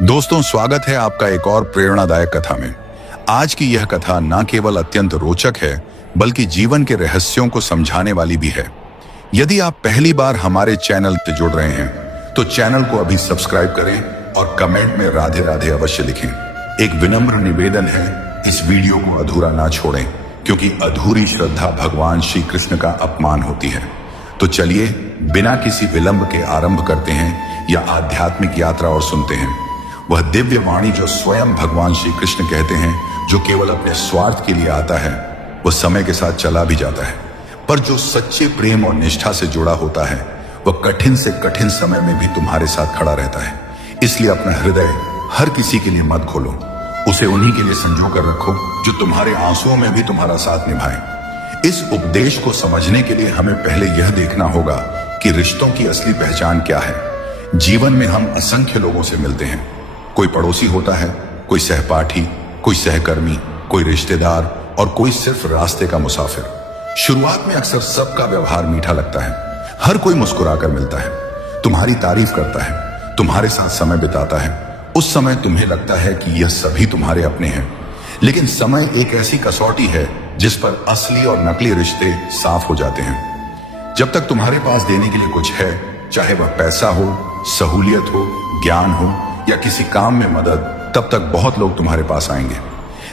दोस्तों, स्वागत है आपका एक और प्रेरणादायक कथा में। आज की यह कथा न केवल अत्यंत रोचक है बल्कि जीवन के रहस्यों को समझाने वाली भी है। यदि आप पहली बार हमारे चैनल से जुड़ रहे हैं तो चैनल को अभी सब्सक्राइब करें और कमेंट में राधे राधे अवश्य लिखें। एक विनम्र निवेदन है, इस वीडियो को अधूरा ना छोड़ें, क्योंकि अधूरी श्रद्धा भगवान श्री कृष्ण का अपमान होती है। तो चलिए बिना किसी विलंब के आरंभ करते हैं या आध्यात्मिक यात्रा और सुनते हैं वह दिव्य वाणी जो स्वयं भगवान श्री कृष्ण कहते हैं, जो केवल अपने स्वार्थ के लिए आता है, वह समय के साथ चला भी जाता है, पर जो सच्चे प्रेम और निष्ठा से जुड़ा होता है वह कठिन से कठिन समय में भी तुम्हारे साथ खड़ा रहता है। इसलिए अपना हृदय हर किसी के लिए मत खोलो, उसे उन्हीं के लिए संजो कर रखो जो तुम्हारे आंसुओं में भी तुम्हारा साथ निभाए। इस उपदेश को समझने के लिए हमें पहले यह देखना होगा कि रिश्तों की असली पहचान क्या है। जीवन में हम असंख्य लोगों से मिलते हैं। कोई पड़ोसी होता है, कोई सहपाठी, कोई सहकर्मी, कोई रिश्तेदार और कोई सिर्फ रास्ते का मुसाफिर। शुरुआत में अक्सर सबका व्यवहार मीठा लगता है, हर कोई मुस्कुराकर मिलता है, तुम्हारी तारीफ करता है, तुम्हारे साथ समय बिताता है। उस समय तुम्हें लगता है कि यह सभी तुम्हारे अपने हैं। लेकिन समय एक ऐसी कसौटी है जिस पर असली और नकली रिश्ते साफ हो जाते हैं। जब तक तुम्हारे पास देने के लिए कुछ है, चाहे वह पैसा हो, सहूलियत हो, ज्ञान हो या किसी काम में मदद, तब तक बहुत लोग तुम्हारे पास आएंगे।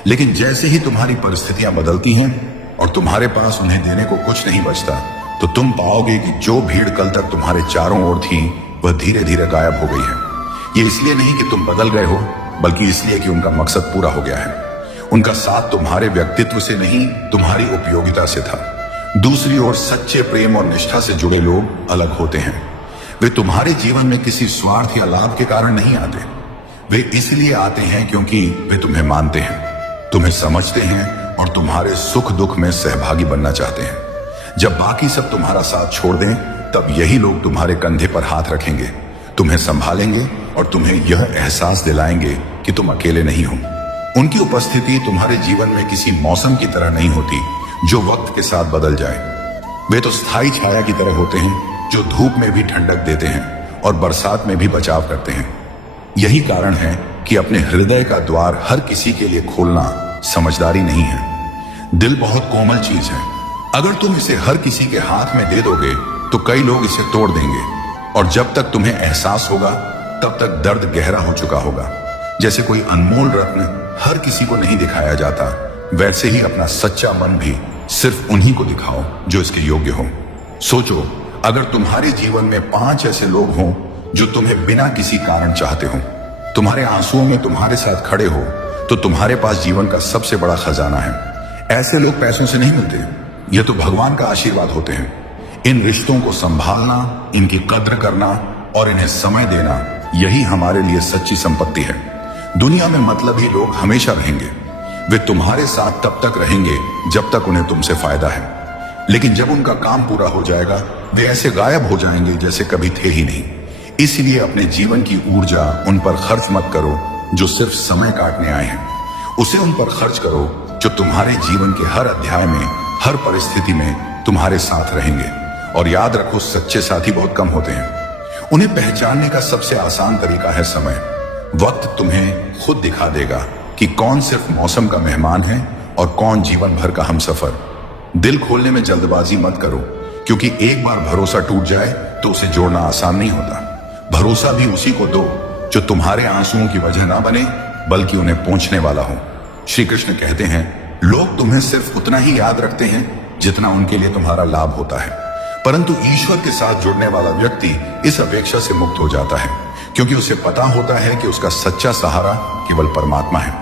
लेकिन जैसे ही तुम्हारी परिस्थितियां बदलती हैं और तुम्हारे पास उन्हें देने को कुछ नहीं बचता, तो तुम पाओगे कि जो भीड़ कल तक तुम्हारे चारों ओर थी वह धीरे धीरे गायब हो गई है। ये इसलिए नहीं कि तुम बदल गए हो, बल्कि इसलिए कि उनका मकसद पूरा हो गया है। उनका साथ तुम्हारे व्यक्तित्व से नहीं, तुम्हारी उपयोगिता से था। दूसरी ओर सच्चे प्रेम और निष्ठा से जुड़े लोग अलग होते हैं। वे तुम्हारे जीवन में किसी स्वार्थ या लाभ के कारण नहीं आते। वे इसलिए आते हैं क्योंकि वे तुम्हें मानते हैं, तुम्हें समझते हैं और तुम्हारे सुख दुख में सहभागी बनना चाहते हैं। जब बाकी सब तुम्हारा साथ छोड़ दें, तब यही लोग तुम्हारे कंधे पर हाथ रखेंगे, तुम्हें संभालेंगे और तुम्हें यह एहसास दिलाएंगे कि तुम अकेले नहीं हो। उनकी उपस्थिति तुम्हारे जीवन में किसी मौसम की तरह नहीं होती जो वक्त के साथ बदल जाए। वे तो स्थायी छाया की तरह होते हैं, जो धूप में भी ठंडक देते हैं और बरसात में भी बचाव करते हैं। यही कारण है कि अपने हृदय का द्वार हर किसी के लिए खोलना समझदारी नहीं है। दिल बहुत कोमल चीज है। अगर तुम इसे हर किसी के हाथ में दे दोगे तो कई लोग इसे तोड़ देंगे, और जब तक तुम्हें एहसास होगा तब तक दर्द गहरा हो चुका होगा। जैसे कोई अनमोल रत्न हर किसी को नहीं दिखाया जाता, वैसे ही अपना सच्चा मन भी सिर्फ उन्हीं को दिखाओ जो इसके योग्य हो। सोचो, अगर तुम्हारे जीवन में 5 ऐसे लोग हों जो तुम्हें बिना किसी कारण चाहते हो, तुम्हारे आंसुओं में तुम्हारे साथ खड़े हो, तो तुम्हारे पास जीवन का सबसे बड़ा खजाना है। ऐसे लोग पैसों से नहीं मिलते, यह तो भगवान का आशीर्वाद होते हैं। इन रिश्तों को संभालना, इनकी कद्र करना और इन्हें समय देना, यही हमारे लिए सच्ची संपत्ति है। दुनिया में मतलबी लोग हमेशा रहेंगे। वे तुम्हारे साथ तब तक रहेंगे जब तक उन्हें तुमसे फायदा है, लेकिन जब उनका काम पूरा हो जाएगा वे ऐसे गायब हो जाएंगे जैसे कभी थे ही नहीं। इसलिए अपने जीवन की ऊर्जा उन पर खर्च मत करो जो सिर्फ समय काटने आए हैं। उसे उन पर खर्च करो जो तुम्हारे जीवन के हर अध्याय में, हर परिस्थिति में तुम्हारे साथ रहेंगे। और याद रखो, सच्चे साथी बहुत कम होते हैं। उन्हें पहचानने का सबसे आसान तरीका है समय। वक्त तुम्हें खुद दिखा देगा कि कौन सिर्फ मौसम का मेहमान है और कौन जीवन भर का हमसफर। दिल खोलने में जल्दबाजी मत करो, क्योंकि एक बार भरोसा टूट जाए तो उसे जोड़ना आसान नहीं होता। भरोसा भी उसी को दो जो तुम्हारे आंसुओं की वजह ना बने, बल्कि उन्हें पहुंचने वाला हो। श्री कृष्ण कहते हैं, लोग तुम्हें सिर्फ उतना ही याद रखते हैं जितना उनके लिए तुम्हारा लाभ होता है, परंतु ईश्वर के साथ जुड़ने वाला व्यक्ति इस अपेक्षा से मुक्त हो जाता है, क्योंकि उसे पता होता है कि उसका सच्चा सहारा केवल परमात्मा है।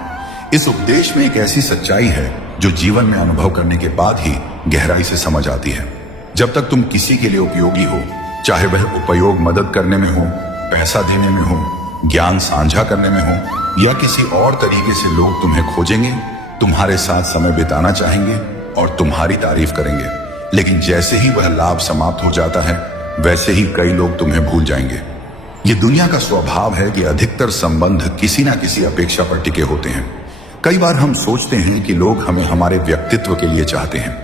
इस उपदेश में एक ऐसी सच्चाई है जो जीवन में अनुभव करने के बाद ही गहराई से समझ आती है। जब तक तुम किसी के लिए उपयोगी हो, चाहे वह उपयोग मदद करने में हो, पैसा देने में हो, ज्ञान साझा करने में हो या किसी और तरीके से, लोग तुम्हें खोजेंगे, तुम्हारे साथ समय बिताना चाहेंगे और तुम्हारी तारीफ करेंगे। लेकिन जैसे ही वह लाभ समाप्त हो जाता है, वैसे ही कई लोग तुम्हें भूल जाएंगे। ये दुनिया का स्वभाव है कि अधिकतर संबंध किसी ना किसी अपेक्षा पर टिके होते हैं। कई बार हम सोचते हैं कि लोग हमें हमारे व्यक्तित्व के लिए चाहते हैं,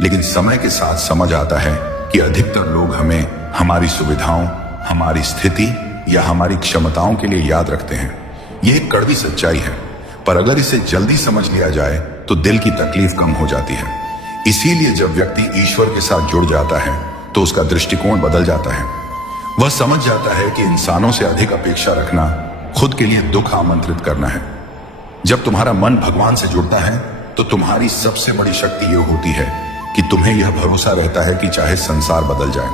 लेकिन समय के साथ समझ आता है कि अधिकतर लोग हमें हमारी सुविधाओं, हमारी स्थिति या हमारी क्षमताओं के लिए याद रखते हैं। ये एक कड़वी सच्चाई है, पर अगर इसे जल्दी समझ लिया जाए तो दिल की तकलीफ कम हो जाती है। इसीलिए जब व्यक्ति ईश्वर के साथ जुड़ जाता है तो उसका दृष्टिकोण बदल जाता है। वह समझ जाता है कि इंसानों से अधिक अपेक्षा रखना खुद के लिए दुख आमंत्रित करना है। जब तुम्हारा मन भगवान से जुड़ता है तो तुम्हारी सबसे बड़ी शक्ति यह होती है कि तुम्हें यह भरोसा रहता है कि चाहे संसार बदल जाए,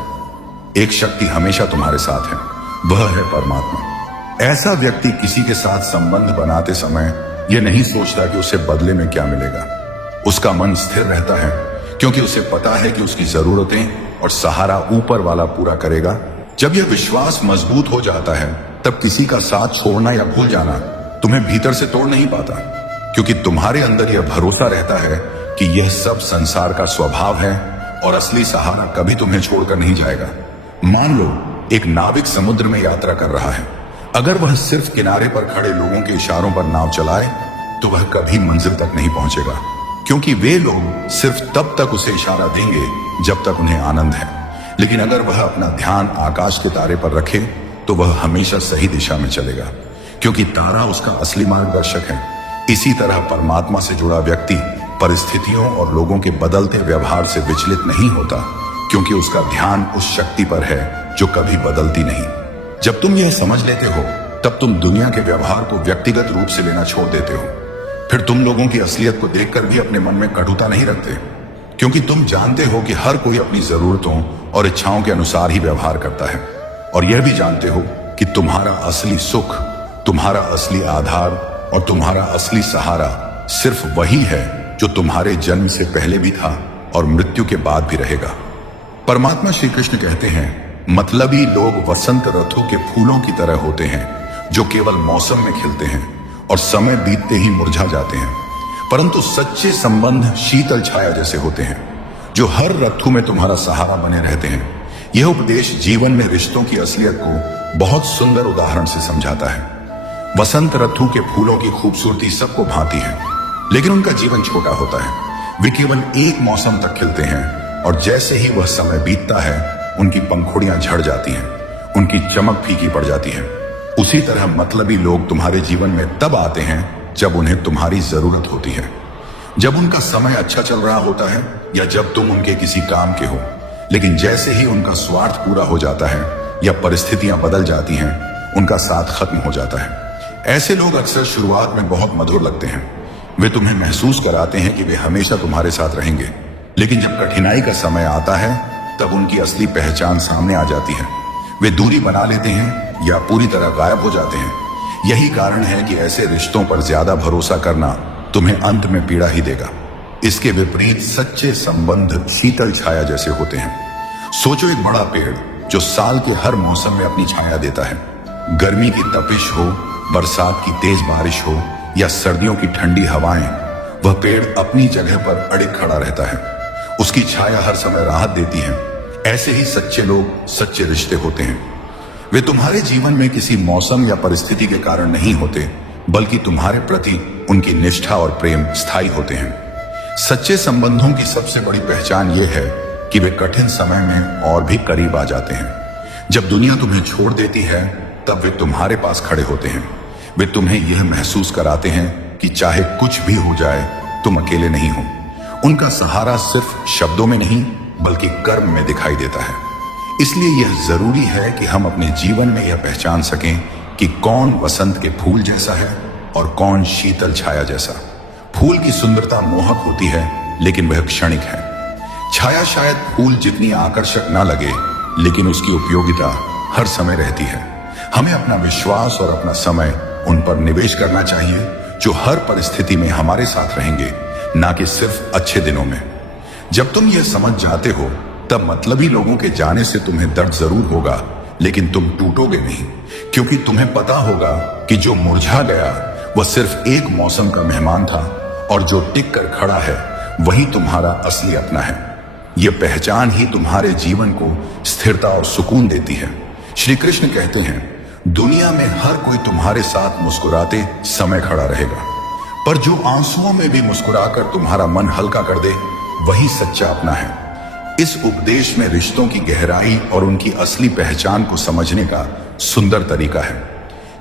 एक शक्ति हमेशा तुम्हारे साथ है, वह है परमात्मा। ऐसा व्यक्ति किसी के साथ संबंध बनाते समय यह नहीं सोचता कि उसे बदले में क्या मिलेगा। उसका मन स्थिर रहता है क्योंकि उसे पता है कि उसकी जरूरतें और सहारा ऊपर वाला पूरा करेगा। जब यह विश्वास मजबूत हो जाता है तब किसी का साथ छोड़ना या भूल जाना तुम्हें भीतर से तोड़ नहीं पाता, क्योंकि तुम्हारे अंदर यह भरोसा रहता है कि यह सब संसार का स्वभाव है और असली सहारा कभी तुम्हें छोड़कर नहीं जाएगा। मान लो एक नाविक समुद्र में यात्रा कर रहा है। अगर वह सिर्फ किनारे पर खड़े लोगों के इशारों पर नाव चलाए तो वह कभी मंजिल तक नहीं पहुंचेगा, क्योंकि वे लोग सिर्फ तब तक उसे इशारा देंगे जब तक उन्हें आनंद है। लेकिन अगर वह अपना ध्यान आकाश के तारे पर रखे तो वह हमेशा सही दिशा में चलेगा, क्योंकि तारा उसका असली मार्गदर्शक है। इसी तरह परमात्मा से जुड़ा व्यक्ति परिस्थितियों और लोगों के बदलते व्यवहार से विचलित नहीं होता, क्योंकि उसका ध्यान उस शक्ति पर है जो कभी बदलती नहीं। जब तुम यह समझ लेते हो तब तुम दुनिया के व्यवहार को व्यक्तिगत रूप से लेना छोड़ देते हो। फिर तुम लोगों की असलियत को देखकर भी अपने मन में कटुता नहीं रखते, क्योंकि तुम जानते हो कि हर कोई अपनी जरूरतों और इच्छाओं के अनुसार ही व्यवहार करता है। और यह भी जानते हो कि तुम्हारा असली सुख, तुम्हारा असली आधार और तुम्हारा असली सहारा सिर्फ वही है जो तुम्हारे जन्म से पहले भी था और मृत्यु के बाद भी रहेगा। परमात्मा श्री कृष्ण कहते हैं, मतलबी लोग वसंत ऋतु के फूलों की तरह होते हैं जो केवल मौसम में खिलते हैं और समय बीतते ही मुरझा जाते हैं, परंतु सच्चे संबंध शीतल छाया जैसे होते हैं जो हर ऋतु में तुम्हारा सहारा बने रहते हैं। यह उपदेश जीवन में रिश्तों की असलियत को बहुत सुंदर उदाहरण से समझाता है। वसंत ऋतु के फूलों की खूबसूरती सबको भाती है, लेकिन उनका जीवन छोटा होता है। वे केवल एक मौसम तक खिलते हैं और जैसे ही वह समय बीतता है उनकी पंखुड़ियां झड़ जाती हैं, उनकी चमक फीकी पड़ जाती है। उसी तरह मतलबी लोग तुम्हारे जीवन में तब आते हैं जब उन्हें तुम्हारी जरूरत होती है, जब उनका समय अच्छा चल रहा होता है या जब तुम उनके किसी काम के हो। लेकिन जैसे ही उनका स्वार्थ पूरा हो जाता है या परिस्थितियां बदल जाती हैं, उनका साथ खत्म हो जाता है। ऐसे लोग अक्सर शुरुआत में बहुत मधुर लगते हैं। वे तुम्हें महसूस कराते हैं कि वे हमेशा तुम्हारे साथ रहेंगे, लेकिन जब कठिनाई का समय आता है तब उनकी असली पहचान सामने आ जाती है। वे दूरी बना लेते हैं या पूरी तरह गायब हो जाते हैं। यही कारण है कि ऐसे रिश्तों पर ज्यादा भरोसा करना तुम्हें अंत में पीड़ा ही देगा। इसके विपरीत सच्चे संबंध शीतल छाया जैसे होते हैं। सोचो एक बड़ा पेड़ जो साल के हर मौसम में अपनी छाया देता है। गर्मी की तपिश हो, बरसात की तेज बारिश हो या सर्दियों की ठंडी हवाएं, वह पेड़ अपनी जगह पर अड़िग खड़ा रहता है। उसकी छाया हर समय राहत देती है। ऐसे ही सच्चे लोग, सच्चे रिश्ते होते हैं। वे तुम्हारे जीवन में किसी मौसम या परिस्थिति के कारण नहीं होते, बल्कि तुम्हारे प्रति उनकी निष्ठा और प्रेम स्थायी होते हैं। सच्चे संबंधों की सबसे बड़ी पहचान यह है कि वे कठिन समय में और भी करीब आ जाते हैं। जब दुनिया तुम्हें छोड़ देती है तब वे तुम्हारे पास खड़े होते हैं। वे तुम्हें यह महसूस कराते हैं कि चाहे कुछ भी हो जाए तुम अकेले नहीं हो। उनका सहारा सिर्फ शब्दों में नहीं बल्कि कर्म में दिखाई देता है। इसलिए यह जरूरी है कि हम अपने जीवन में यह पहचान सकें कि कौन वसंत के फूल जैसा है और कौन शीतल छाया जैसा। फूल की सुंदरता मोहक होती है, लेकिन वह क्षणिक है। छाया शायद फूल जितनी आकर्षक ना लगे, लेकिन उसकी उपयोगिता हर समय रहती है। हमें अपना विश्वास और अपना समय उन पर निवेश करना चाहिए जो हर परिस्थिति में हमारे साथ रहेंगे, ना कि सिर्फ अच्छे दिनों में। जब तुम यह समझ जाते हो तब मतलबी लोगों के जाने से तुम्हें दर्द जरूर होगा, लेकिन तुम टूटोगे नहीं, क्योंकि तुम्हें पता होगा कि जो मुरझा गया वह सिर्फ एक मौसम का मेहमान था और जो टिक कर खड़ा है वही तुम्हारा असली अपना है। यह पहचान ही तुम्हारे जीवन को स्थिरता और सुकून देती है। श्री कृष्ण कहते हैं, दुनिया में हर कोई तुम्हारे साथ मुस्कुराते समय खड़ा रहेगा, पर जो आंसुओं में भी मुस्कुराकर तुम्हारा मन हल्का कर दे वही सच्चा अपना है। इस उपदेश में रिश्तों की गहराई और उनकी असली पहचान को समझने का सुंदर तरीका है।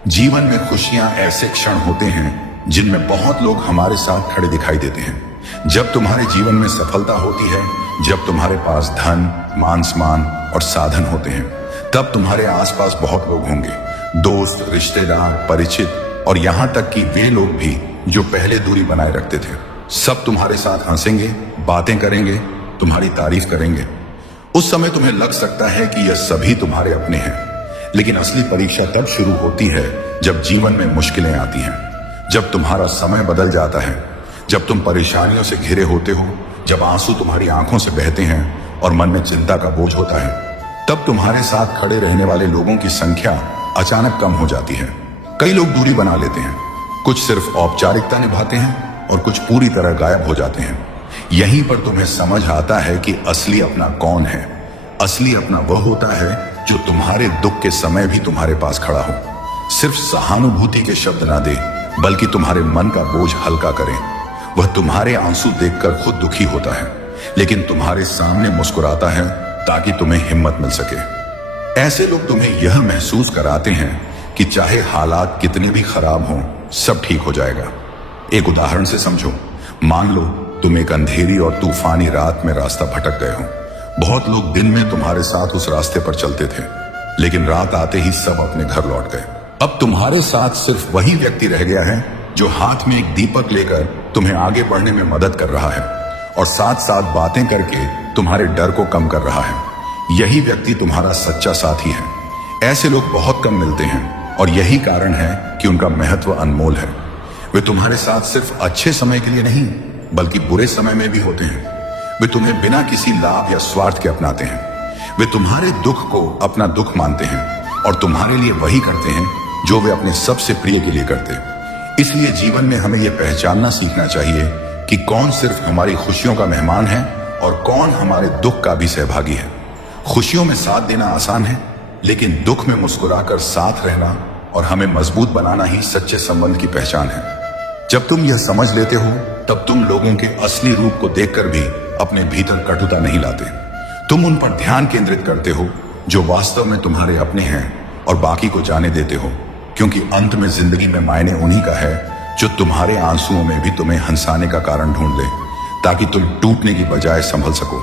जीवन में खुशियां ऐसे क्षण होते हैं जिनमें बहुत लोग हमारे साथ खड़े दिखाई देते हैं। जब तुम्हारे जीवन में सफलता होती है, जब तुम्हारे पास धन, मान सम्मान और साधन होते हैं, तब तुम्हारे आसपास बहुत लोग होंगे, दोस्त, रिश्तेदार, परिचित और यहाँ तक कि वे लोग भी जो पहले दूरी बनाए रखते थे। सब तुम्हारे साथ हंसेंगे, बातें करेंगे, तुम्हारी तारीफ करेंगे। उस समय तुम्हें लग सकता है कि यह सभी तुम्हारे अपने हैं, लेकिन असली परीक्षा तब शुरू होती है जब जीवन में मुश्किलें आती हैं, जब तुम्हारा समय बदल जाता है, जब तुम परेशानियों से घिरे होते हो, जब आंसू तुम्हारी आंखों से बहते हैं और मन में चिंता का बोझ होता है। तब तुम्हारे साथ खड़े रहने वाले लोगों की संख्या अचानक कम हो जाती है। कई लोग दूरी बना लेते हैं, कुछ सिर्फ औपचारिकता निभाते हैं और कुछ पूरी तरह गायब हो जाते हैं। यहीं पर तुम्हें समझ आता है कि असली अपना कौन है। असली अपना वह होता है जो तुम्हारे दुख के समय भी तुम्हारे पास खड़ा हो, सिर्फ सहानुभूति के शब्द ना दे, बल्कि तुम्हारे मन का बोझ हल्का करे। वह तुम्हारे आंसू देखकर खुद दुखी होता है, लेकिन तुम्हारे सामने मुस्कुराता है ताकि तुम्हें हिम्मत मिल सके। ऐसे लोग तुम्हें यह महसूस कराते हैं कि चाहे हालात कितने भी खराब हों, सब ठीक हो जाएगा। एक उदाहरण से समझो। मान लो तुम एक अंधेरी और तूफानी रात में रास्ता भटक गए हो। बहुत लोग दिन में तुम्हारे साथ उस रास्ते पर चलते थे, लेकिन रात आते ही सब अपने घर लौट गए। अब तुम्हारे साथ सिर्फ वही व्यक्ति रह गया है जो हाथ में एक दीपक लेकर तुम्हें आगे बढ़ने में मदद कर रहा है और साथ साथ बातें करके तुम्हारे डर को कम कर रहा है। यही व्यक्ति तुम्हारा सच्चा साथी है। ऐसे लोग बहुत कम मिलते हैं और यही कारण है कि उनका महत्व अनमोल है। वे तुम्हारे साथ सिर्फ अच्छे समय के लिए नहीं, बल्कि बुरे समय में भी होते हैं। वे तुम्हें बिना किसी लाभ या स्वार्थ के अपनाते हैं। वे तुम्हारे दुख को अपना दुख मानते हैं और तुम्हारे लिए वही करते हैं जो वे अपने सबसे प्रिय के लिए करते। इसलिए जीवन में हमें यह पहचानना सीखना चाहिए कि कौन सिर्फ हमारी खुशियों का मेहमान है और कौन हमारे दुख का भी सहभागी है। खुशियों में साथ देना आसान है, लेकिन दुख में मुस्कुराकर साथ रहना और हमें मजबूत बनाना ही सच्चे संबंध की पहचान है। जब तुम यह समझ लेते हो, तब तुम लोगों के असली रूप को देखकर भी अपने भीतर कटुता नहीं लाते। तुम उन पर ध्यान केंद्रित करते हो जो वास्तव में तुम्हारे अपने हैं और बाकी को जाने देते हो, क्योंकि अंत में जिंदगी में मायने उन्हीं का है जो तुम्हारे आंसुओं में भी तुम्हें हंसाने का कारण ढूंढ ले, ताकि तुम टूटने की बजाय संभल सको।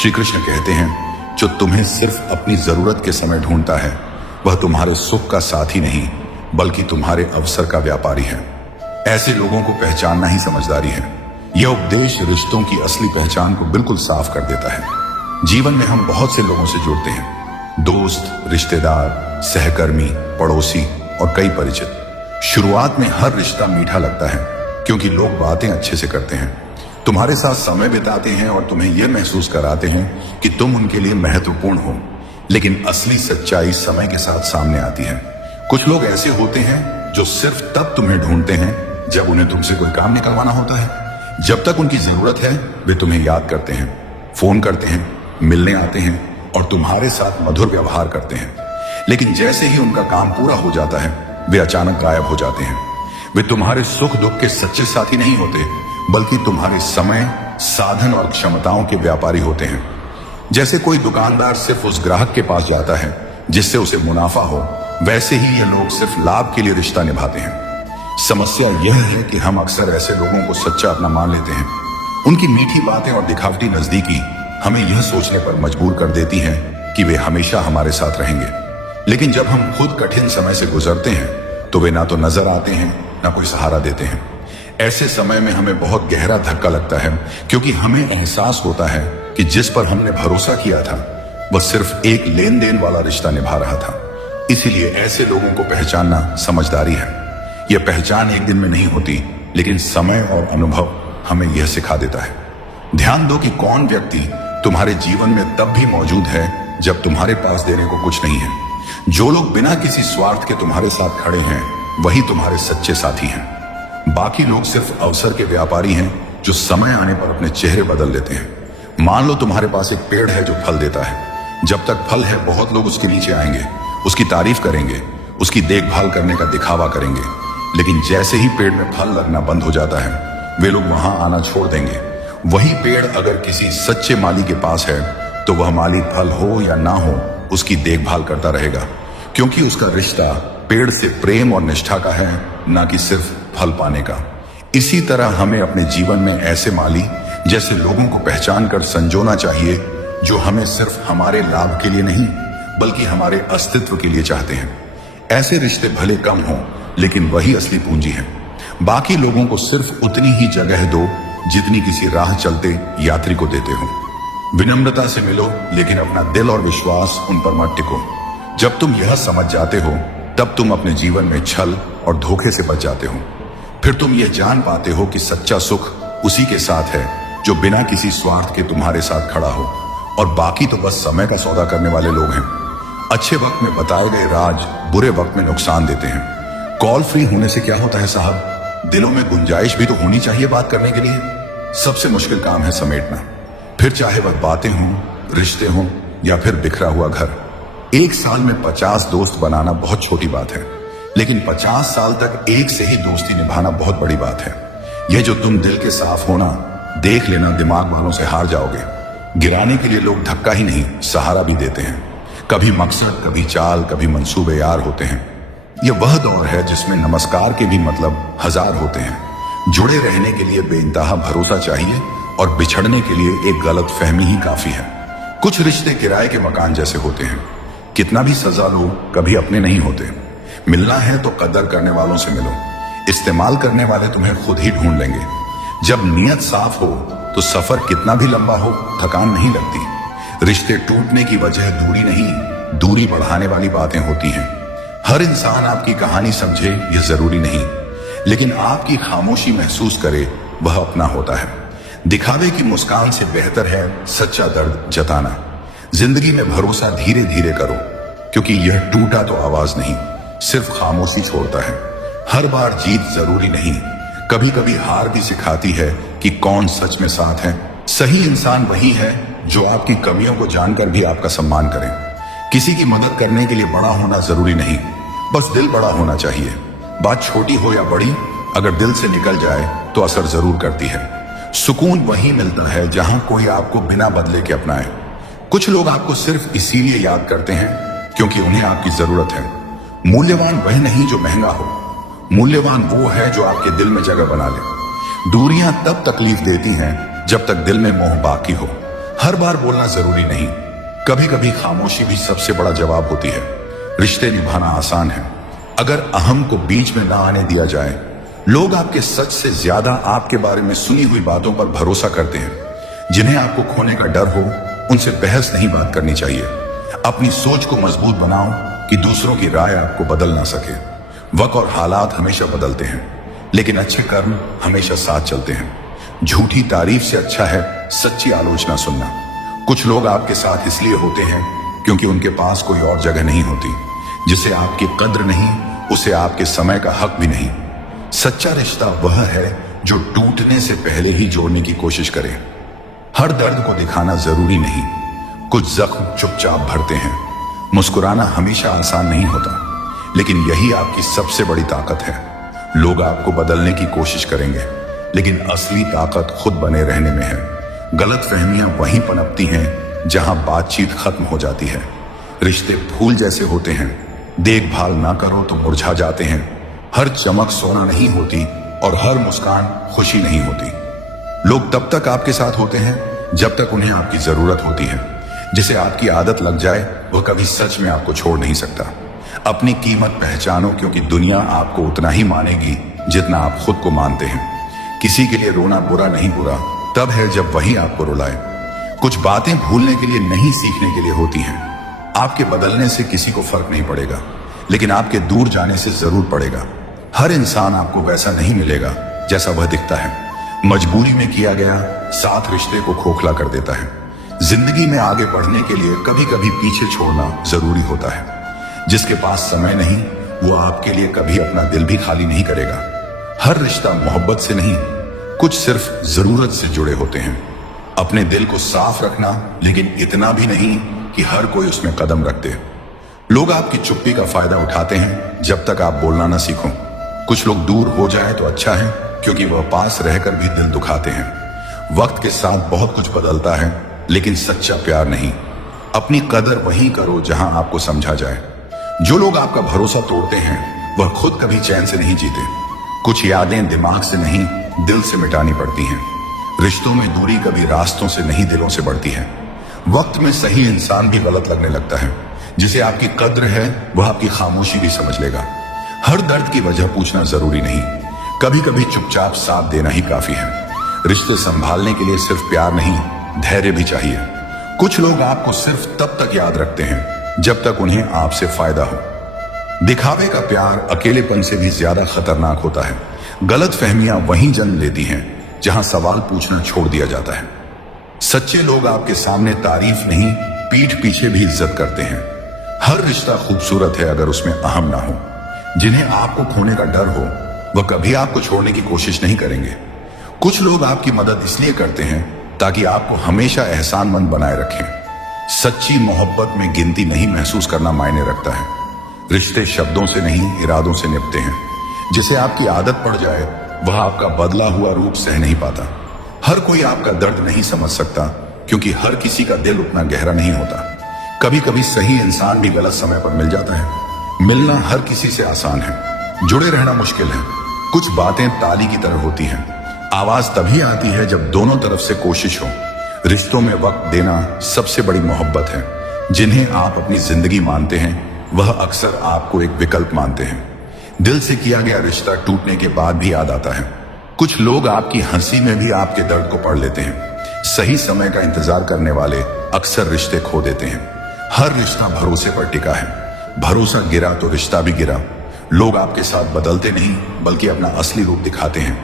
श्री कृष्ण कहते हैं, जो तुम्हें सिर्फ अपनी जरूरत के समय ढूंढता है, वह तुम्हारे सुख का साथी नहीं, बल्कि तुम्हारे अवसर का व्यापारी है। ऐसे लोगों को पहचानना ही समझदारी है। यह उपदेश रिश्तों की असली पहचान को बिल्कुल साफ कर देता है। जीवन में हम बहुत से लोगों से जुड़ते हैं, दोस्त, रिश्तेदार, सहकर्मी, पड़ोसी और कई परिचित। शुरुआत में हर रिश्ता मीठा लगता है क्योंकि लोग बातें अच्छे से करते हैं, तुम्हारे साथ समय बिताते हैं और तुम्हें यह महसूस कराते हैं कि तुम उनके लिए महत्वपूर्ण हो। लेकिन असली सच्चाई समय के साथ सामने आती है। कुछ लोग ऐसे होते हैं जो सिर्फ तब तुम्हें ढूंढते हैं जब उन्हें तुमसे कोई काम निकलवाना होता है। जब तक उनकी जरूरत है, वे तुम्हें याद करते हैं, फोन करते हैं, मिलने आते हैं और तुम्हारे साथ मधुर व्यवहार करते हैं। लेकिन जैसे ही उनका काम पूरा हो जाता है, वे अचानक गायब हो जाते हैं। वे तुम्हारे सुख दुख के सच्चे साथी नहीं होते, बल्कि तुम्हारे समय, साधन और क्षमताओं के व्यापारी होते हैं। जैसे कोई दुकानदार सिर्फ उस ग्राहक के पास जाता है जिससे उसे मुनाफा हो, वैसे ही ये लोग सिर्फ लाभ के लिए रिश्ता निभाते हैं। समस्या यह है कि हम अक्सर ऐसे लोगों को सच्चा अपना मान लेते हैं। उनकी मीठी बातें और दिखावटी नजदीकी हमें यह सोचने पर मजबूर कर देती हैं कि वे हमेशा हमारे साथ रहेंगे। लेकिन जब हम खुद कठिन समय से गुजरते हैं, तो वे ना तो नजर आते हैं, ना कोई सहारा देते हैं। ऐसे समय में हमें बहुत गहरा धक्का लगता है, क्योंकि हमें एहसास होता है कि जिस पर हमने भरोसा किया था, वह सिर्फ एक लेन देन वाला रिश्ता निभा रहा था। इसीलिए ऐसे लोगों को पहचानना समझदारी है। यह पहचान एक दिन में नहीं होती, लेकिन समय और अनुभव हमें यह सिखा देता है। ध्यान दो कि कौन व्यक्ति तुम्हारे जीवन में तब भी मौजूद है जब तुम्हारे पास देने को कुछ नहीं है। जो लोग बिना किसी स्वार्थ के तुम्हारे साथ खड़े हैं, वही तुम्हारे सच्चे साथी हैं। बाकी लोग सिर्फ अवसर के व्यापारी हैं जो समय आने पर अपने चेहरे बदल लेते हैं। मान लो तुम्हारे पास एक पेड़ है जो फल देता है। जब तक फल है, बहुत लोग उसके नीचे आएंगे, उसकी तारीफ करेंगे, उसकी देखभाल करने का दिखावा करेंगे। लेकिन जैसे ही पेड़ में फल लगना बंद हो जाता है, वे लोग वहां आना छोड़ देंगे। वही पेड़ अगर किसी सच्चे माली के पास है, तो वह माली फल हो या ना हो, उसकी देखभाल करता रहेगा, क्योंकि उसका रिश्ता पेड़ से प्रेम और निष्ठा का है, ना कि सिर्फ फल पाने का। इसी तरह हमें अपने जीवन में ऐसे माली जैसे लोगों को पहचान कर संजोना चाहिए जो हमें सिर्फ हमारे लाभ के लिए नहीं बल्कि हमारे अस्तित्व के लिए चाहते हैं। ऐसे रिश्ते भले कम हों लेकिन वही असली पूंजी है। बाकी लोगों को सिर्फ उतनी ही जगह दो जितनी किसी राह चलते यात्री को देते हो। विनम्रता से मिलो लेकिन अपना दिल और विश्वास उन पर मत टिको। जब तुम यह समझ जाते हो तब तुम अपने जीवन में छल और धोखे से बच जाते हो। फिर तुम यह जान पाते हो कि सच्चा सुख उसी के साथ है जो बिना किसी स्वार्थ के तुम्हारे साथ खड़ा हो, और बाकी तो बस समय का सौदा करने वाले लोग हैं। अच्छे वक्त में बताए गए राज बुरे वक्त में नुकसान देते हैं। कॉल फ्री होने से क्या होता है साहब, दिलों में गुंजाइश भी तो होनी चाहिए बात करने के लिए। सबसे मुश्किल काम है समेटना, फिर चाहे वह बातें हों, रिश्ते हों या फिर बिखरा हुआ घर। एक साल में 50 दोस्त बनाना बहुत छोटी बात है, लेकिन 50 साल तक एक से ही दोस्ती निभाना बहुत बड़ी बात है। यह जो तुम दिल के साफ होना, देख लेना दिमाग वालों से हार जाओगे। गिराने के लिए लोग धक्का ही नहीं सहारा भी देते हैं। कभी मकसद, कभी चाल, कभी मंसूबे यार होते हैं। यह वह दौर है जिसमें नमस्कार के भी मतलब हजार होते हैं। जुड़े रहने के लिए बेइंतहा भरोसा चाहिए और बिछड़ने के लिए एक गलत फहमी ही काफी है। कुछ रिश्ते किराए के मकान जैसे होते हैं, कितना भी सजा लो कभी अपने नहीं होते। मिलना है तो कदर करने वालों से मिलो, इस्तेमाल करने वाले तुम्हें खुद ही ढूंढ लेंगे। जब नीयत साफ हो तो सफर कितना भी लंबा हो थकान नहीं लगती। रिश्ते टूटने की वजह दूरी नहीं, दूरी बढ़ाने वाली बातें होती हैं। हर इंसान आपकी कहानी समझे यह जरूरी नहीं, लेकिन आपकी खामोशी महसूस करे वह अपना होता है। दिखावे की मुस्कान से बेहतर है सच्चा दर्द जताना। जिंदगी में भरोसा धीरे धीरे करो, क्योंकि यह टूटा तो आवाज नहीं सिर्फ खामोशी छोड़ता है। हर बार जीत जरूरी नहीं, कभी कभी हार भी सिखाती है कि कौन सच में साथ है। सही इंसान वही है जो आपकी कमियों को जानकर भी आपका सम्मान करे। किसी की मदद करने के लिए बड़ा होना जरूरी नहीं, बस दिल बड़ा होना चाहिए। बात छोटी हो या बड़ी, अगर दिल से निकल जाए तो असर जरूर करती है। सुकून वही मिलता है जहां कोई आपको बिना बदले के अपनाए। कुछ लोग आपको सिर्फ इसीलिए याद करते हैं क्योंकि उन्हें आपकी जरूरत है। मूल्यवान वह नहीं जो महंगा हो, मूल्यवान वो है जो आपके दिल में जगह बना ले। दूरियां तब तकलीफ देती हैं जब तक दिल में मोह बाकी हो। हर बार बोलना जरूरी नहीं, कभी कभी खामोशी भी सबसे बड़ा जवाब होती है। रिश्ते निभाना आसान है अगर अहम को बीच में ना आने दिया जाए। लोग आपके सच से ज्यादा आपके बारे में सुनी हुई बातों पर भरोसा करते हैं। जिन्हें आपको खोने का डर हो उनसे बहस नहीं बात करनी चाहिए। अपनी सोच को मजबूत बनाओ कि दूसरों की राय आपको बदल ना सके। वक्त और हालात हमेशा बदलते हैं, लेकिन अच्छे कर्म हमेशा साथ चलते हैं। झूठी तारीफ से अच्छा है सच्ची आलोचना सुनना। कुछ लोग आपके साथ इसलिए होते हैं क्योंकि उनके पास कोई और जगह नहीं होती। जिसे आपकी कद्र नहीं, उसे आपके समय का हक भी नहीं। सच्चा रिश्ता वह है जो टूटने से पहले ही जोड़ने की कोशिश करे। हर दर्द को दिखाना जरूरी नहीं, कुछ जख्म चुपचाप भरते हैं। मुस्कुराना हमेशा आसान नहीं होता, लेकिन यही आपकी सबसे बड़ी ताकत है। लोग आपको बदलने की कोशिश करेंगे, लेकिन असली ताकत खुद बने रहने में है। गलत फहमियां वहीं पनपती हैं जहां बातचीत खत्म हो जाती है। रिश्ते फूल जैसे होते हैं, देखभाल ना करो तो मुरझा जाते हैं। हर चमक सोना नहीं होती और हर मुस्कान खुशी नहीं होती। लोग तब तक आपके साथ होते हैं जब तक उन्हें आपकी जरूरत होती है। जिसे आपकी आदत लग जाए वह कभी सच में आपको छोड़ नहीं सकता। अपनी कीमत पहचानो, क्योंकि दुनिया आपको उतना ही मानेगी जितना आप खुद को मानते हैं। किसी के लिए रोना बुरा नहीं, बुरा तब है जब वही आपको रुलाए। कुछ बातें भूलने के लिए नहीं, सीखने के लिए होती हैं। आपके बदलने से किसी को फर्क नहीं पड़ेगा, लेकिन आपके दूर जाने से जरूर पड़ेगा। हर इंसान आपको वैसा नहीं मिलेगा जैसा वह दिखता है। मजबूरी में किया गया साथ रिश्ते को खोखला कर देता है। जिंदगी में आगे बढ़ने के लिए कभी कभी पीछे छोड़ना जरूरी होता है। जिसके पास समय नहीं वो आपके लिए कभी अपना दिल भी खाली नहीं करेगा। हर रिश्ता मोहब्बत से नहीं, कुछ सिर्फ जरूरत से जुड़े होते हैं। अपने दिल को साफ रखना, लेकिन इतना भी नहीं कि हर कोई उसमें कदम रख दे। लोग आपकी चुप्पी का फायदा उठाते हैं जब तक आप बोलना ना सीखो। कुछ लोग दूर हो जाए तो अच्छा है, क्योंकि वह पास रहकर भी दिल दुखाते हैं। वक्त के साथ बहुत कुछ बदलता है, लेकिन सच्चा प्यार नहीं। अपनी कदर वहीं करो जहां आपको समझा जाए। जो लोग आपका भरोसा तोड़ते हैं वह खुद कभी चैन से नहीं जीते। कुछ यादें दिमाग से नहीं दिल से मिटानी पड़ती हैं। रिश्तों में दूरी कभी रास्तों से नहीं दिलों से बढ़ती है। वक्त में सही इंसान भी गलत लगने लगता है। जिसे आपकी कद्र है वह आपकी खामोशी भी समझ लेगा। हर दर्द की वजह पूछना जरूरी नहीं, कभी कभी चुपचाप साथ देना ही काफी है। रिश्ते संभालने के लिए सिर्फ प्यार नहीं, धैर्य भी चाहिए। कुछ लोग आपको सिर्फ तब तक याद रखते हैं जब तक उन्हें आपसे फायदा हो। दिखावे का प्यार अकेलेपन से भी ज्यादा खतरनाक होता है। गलत फहमियां वहीं जन्म लेती हैं जहां सवाल पूछना छोड़ दिया जाता है। सच्चे लोग आपके सामने तारीफ नहीं, पीठ पीछे भी इज्जत करते हैं। हर रिश्ता खूबसूरत है अगर उसमें अहम ना हो। जिन्हें आपको खोने का डर हो वह कभी आपको छोड़ने की कोशिश नहीं करेंगे। कुछ लोग आपकी मदद इसलिए करते हैं ताकि आपको हमेशा एहसानमंद बनाए रखें। सच्ची मोहब्बत में गिनती नहीं महसूस करना मायने रखता है। रिश्ते शब्दों से नहीं इरादों से निपटते हैं। जिसे आपकी आदत पड़ जाए वह आपका बदला हुआ रूप सह नहीं पाता। हर कोई आपका दर्द नहीं समझ सकता क्योंकि हर किसी का दिल उतना गहरा नहीं होता। कभी कभी सही इंसान भी गलत समय पर मिल जाता है। मिलना हर किसी से आसान है, जुड़े रहना मुश्किल है। कुछ बातें ताली की तरह होती हैं। आवाज तभी आती है जब दोनों तरफ से कोशिश हो। रिश्तों में वक्त देना सबसे बड़ी मोहब्बत है। जिन्हें आप अपनी जिंदगी मानते हैं वह अक्सर आपको एक विकल्प मानते हैं। दिल से किया गया रिश्ता टूटने के बाद भी याद आता है। कुछ लोग आपकी हंसी में भी आपके दर्द को पढ़ लेते हैं। सही समय का इंतजार करने वाले अक्सर रिश्ते खो देते हैं। हर रिश्ता भरोसे पर टिका है। भरोसा गिरा तो रिश्ता भी गिरा। लोग आपके साथ बदलते नहीं बल्कि अपना असली रूप दिखाते हैं।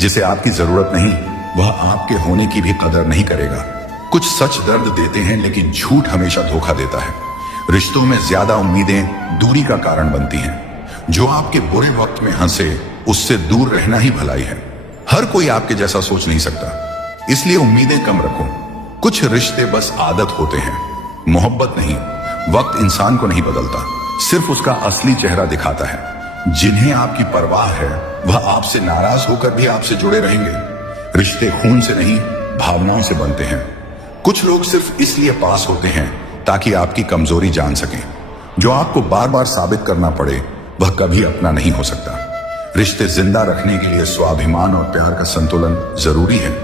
जिसे आपकी जरूरत नहीं वह आपके होने की भी कदर नहीं करेगा। कुछ सच दर्द देते हैं लेकिन झूठ हमेशा धोखा देता है। रिश्तों में ज्यादा उम्मीदें दूरी का कारण बनती हैं। जो आपके बुरे वक्त में हंसे उससे दूर रहना ही भलाई है। हर कोई आपके जैसा सोच नहीं सकता, इसलिए उम्मीदें कम रखो। कुछ रिश्ते बस आदत होते हैं, मोहब्बत नहीं। वक्त इंसान को नहीं बदलता, सिर्फ उसका असली चेहरा दिखाता है। जिन्हें आपकी परवाह है वह आपसे नाराज होकर भी आपसे जुड़े रहेंगे। रिश्ते खून से नहीं भावनाओं से बनते हैं। कुछ लोग सिर्फ इसलिए पास होते हैं ताकि आपकी कमजोरी जान सकें। जो आपको बार बार साबित करना पड़े वह कभी अपना नहीं हो सकता। रिश्ते जिंदा रखने के लिए स्वाभिमान और प्यार का संतुलन जरूरी है।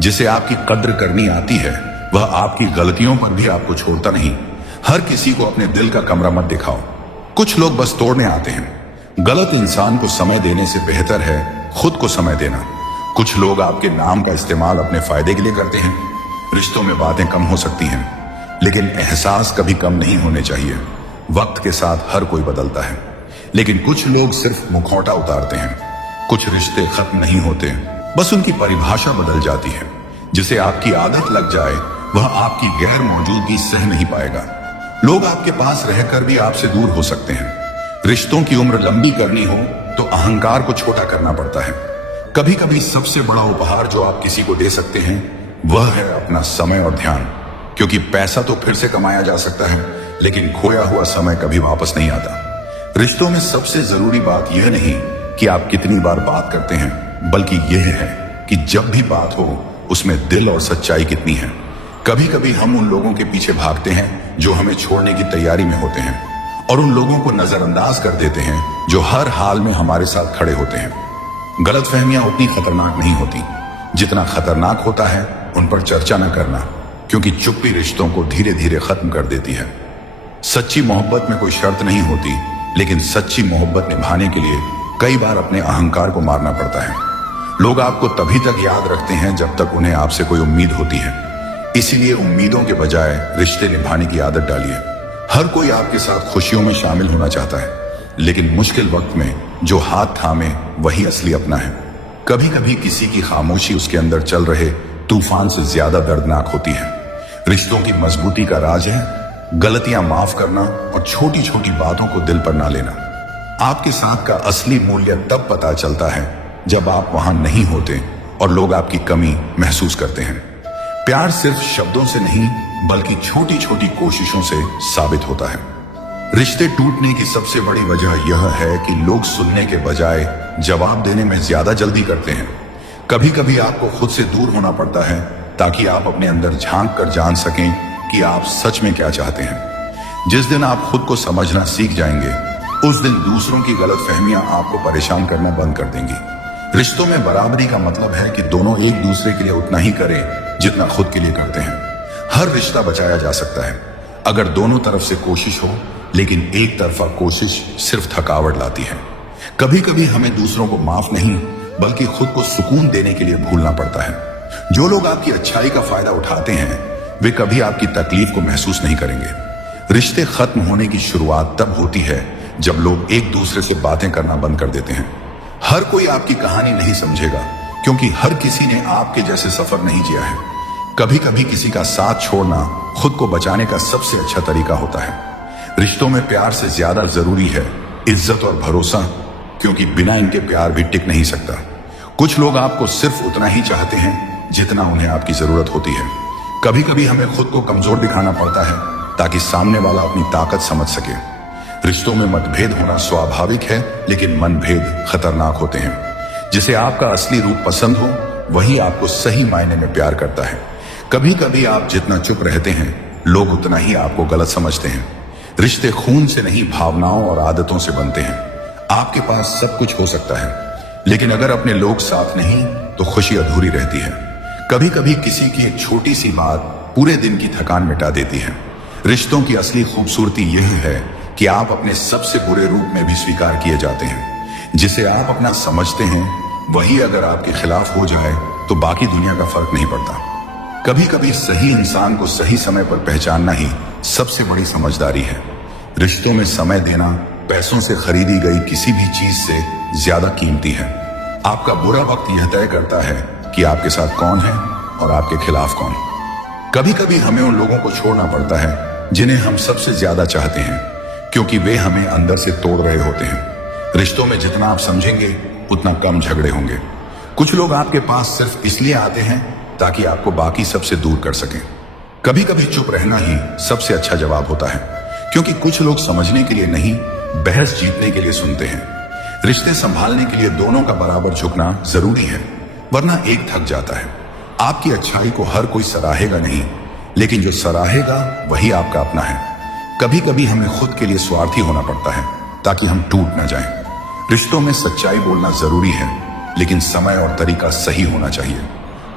जिसे आपकी कद्र करनी आती है वह आपकी गलतियों पर भी आपको छोड़ता नहीं। हर किसी को अपने दिल का कमरा मत दिखाओ। कुछ लोग बस तोड़ने आते हैं। गलत इंसान को समय देने से बेहतर है खुद को समय देना। कुछ लोग आपके नाम का इस्तेमाल अपने फायदे के लिए करते हैं। रिश्तों में बातें कम हो सकती हैं लेकिन एहसास कभी कम नहीं होने चाहिए। वक्त के साथ हर कोई बदलता है लेकिन कुछ लोग सिर्फ मुखौटा उतारते हैं। कुछ रिश्ते खत्म नहीं होते, बस उनकी परिभाषा बदल जाती है। जिसे आपकी आदत लग जाए वह आपकी गैर मौजूदगी सह नहीं पाएगा। लोग आपके पास रहकर भी आपसे दूर हो सकते हैं। रिश्तों की उम्र लंबी करनी हो तो अहंकार को छोटा करना पड़ता है। कभी कभी सबसे बड़ा उपहार जो आप किसी को दे सकते हैं वह है अपना समय और ध्यान। क्योंकि पैसा तो फिर से कमाया जा सकता है लेकिन खोया हुआ समय कभी वापस नहीं आता। रिश्तों में सबसे जरूरी बात यह नहीं कि आप कितनी बार बात करते हैं बल्कि यह है कि जब भी बात हो उसमें दिल और सच्चाई कितनी है। कभी कभी हम उन लोगों के पीछे भागते हैं जो हमें छोड़ने की तैयारी में होते हैं और उन लोगों को नजरअंदाज कर देते हैं जो हर हाल में हमारे साथ खड़े होते हैं। गलतफहमियां उतनी खतरनाक नहीं होती जितना खतरनाक होता है उन पर चर्चा न करना, क्योंकि चुप्पी रिश्तों को धीरे धीरे खत्म कर देती है। सच्ची मोहब्बत में कोई शर्त नहीं होती लेकिन सच्ची मोहब्बत निभाने के लिए कई बार अपने अहंकार को मारना पड़ता है। लोग आपको तभी तक याद रखते हैं जब तक उन्हें आपसे कोई उम्मीद होती है। इसीलिए उम्मीदों के बजाय रिश्ते निभाने की आदत डालिए। हर कोई आपके साथ खुशियों में शामिल होना चाहता है लेकिन मुश्किल वक्त में जो हाथ थामे वही असली अपना है। कभी कभी किसी की खामोशी उसके अंदर चल रहे तूफान से ज्यादा दर्दनाक होती है। रिश्तों की मजबूती का राज है गलतियां माफ करना और छोटी छोटी बातों को दिल पर ना लेना। आपके साथ का असली मूल्य तब पता चलता है जब आप वहां नहीं होते और लोग आपकी कमी महसूस करते हैं। प्यार सिर्फ शब्दों से नहीं बल्कि छोटी छोटी कोशिशों से साबित होता है। रिश्ते टूटने की सबसे बड़ी वजह यह है कि लोग सुनने के बजाय जवाब देने में ज्यादा जल्दी करते हैं। कभी कभी आपको खुद से दूर होना पड़ता है ताकि आप अपने अंदर झांक कर जान सकें कि आप सच में क्या चाहते हैं। जिस दिन आप खुद को समझना सीख जाएंगे, उस दिन दूसरों की गलतफहमियां आपको परेशान करना बंद कर देंगी। रिश्तों में बराबरी का मतलब है कि दोनों एक दूसरे के लिए उतना ही करें जितना खुद के लिए करते हैं। हर रिश्ता बचाया जा सकता है अगर दोनों तरफ से कोशिश हो, लेकिन एक तरफा कोशिश सिर्फ थकावट लाती है। कभी कभी हमें दूसरों को माफ नहीं बल्कि खुद को सुकून देने के लिए भूलना पड़ता है। जो लोग आपकी अच्छाई का फायदा उठाते हैं वे कभी आपकी तकलीफ को महसूस नहीं करेंगे। रिश्ते खत्म होने की शुरुआत तब होती है जब लोग एक दूसरे से बातें करना बंद कर देते हैं। हर कोई आपकी कहानी नहीं समझेगा क्योंकि हर किसी ने आपके जैसे सफर नहीं किया है। कभी कभी किसी का साथ छोड़ना खुद को बचाने का सबसे अच्छा तरीका होता है। रिश्तों में प्यार से ज्यादा जरूरी है इज्जत और भरोसा, क्योंकि बिना इनके प्यार भी टिक नहीं सकता। कुछ लोग आपको सिर्फ उतना ही चाहते हैं जितना उन्हें आपकी जरूरत होती है। कभी कभी हमें खुद को कमजोर दिखाना पड़ता है ताकि सामने वाला अपनी ताकत समझ सके। रिश्तों में मतभेद होना स्वाभाविक है, लेकिन मनभेद खतरनाक होते हैं। जिसे आपका असली रूप पसंद हो वही आपको सही मायने में प्यार करता है। कभी कभी आप जितना चुप रहते हैं लोग उतना ही आपको गलत समझते हैं। रिश्ते खून से नहीं भावनाओं और आदतों से बनते हैं। आपके पास सब कुछ हो सकता है, लेकिन अगर अपने लोग साथ नहीं तो खुशी अधूरी रहती है। कभी कभी किसी की एक छोटी सी बात पूरे दिन की थकान मिटा देती है। रिश्तों की असली खूबसूरती यही है कि आप अपने सबसे बुरे रूप में भी स्वीकार किए जाते हैं। जिसे आप अपना समझते हैं वही अगर आपके खिलाफ हो जाए तो बाकी दुनिया का फर्क नहीं पड़ता। कभी कभी सही इंसान को सही समय पर पहचानना ही सबसे बड़ी समझदारी है। रिश्तों में समय देना पैसों से खरीदी गई किसी भी चीज से ज्यादा कीमती है। आपका बुरा वक्त यह तय करता है कि आपके साथ कौन है और आपके खिलाफ कौन। कभी कभी हमें उन लोगों को छोड़ना पड़ता है जिन्हें हम सबसे ज्यादा चाहते हैं, क्योंकि वे हमें अंदर से तोड़ रहे होते हैं। रिश्तों में जितना आप समझेंगे उतना कम झगड़े होंगे। कुछ लोग आपके पास सिर्फ इसलिए आते हैं ताकि आपको बाकी सबसे दूर कर सकें। कभी कभी चुप रहना ही सबसे अच्छा जवाब होता है, क्योंकि कुछ लोग समझने के लिए नहीं बहस जीतने के लिए सुनते हैं। रिश्ते संभालने के लिए दोनों का बराबर झुकना जरूरी है, वरना एक थक जाता है। आपकी अच्छाई को हर कोई सराहेगा नहीं, लेकिन जो सराहेगा वही आपका अपना है। कभी कभी हमें खुद के लिए स्वार्थी होना पड़ता है ताकि हम टूट ना जाएं। रिश्तों में सच्चाई बोलना जरूरी है, लेकिन समय और तरीका सही होना चाहिए।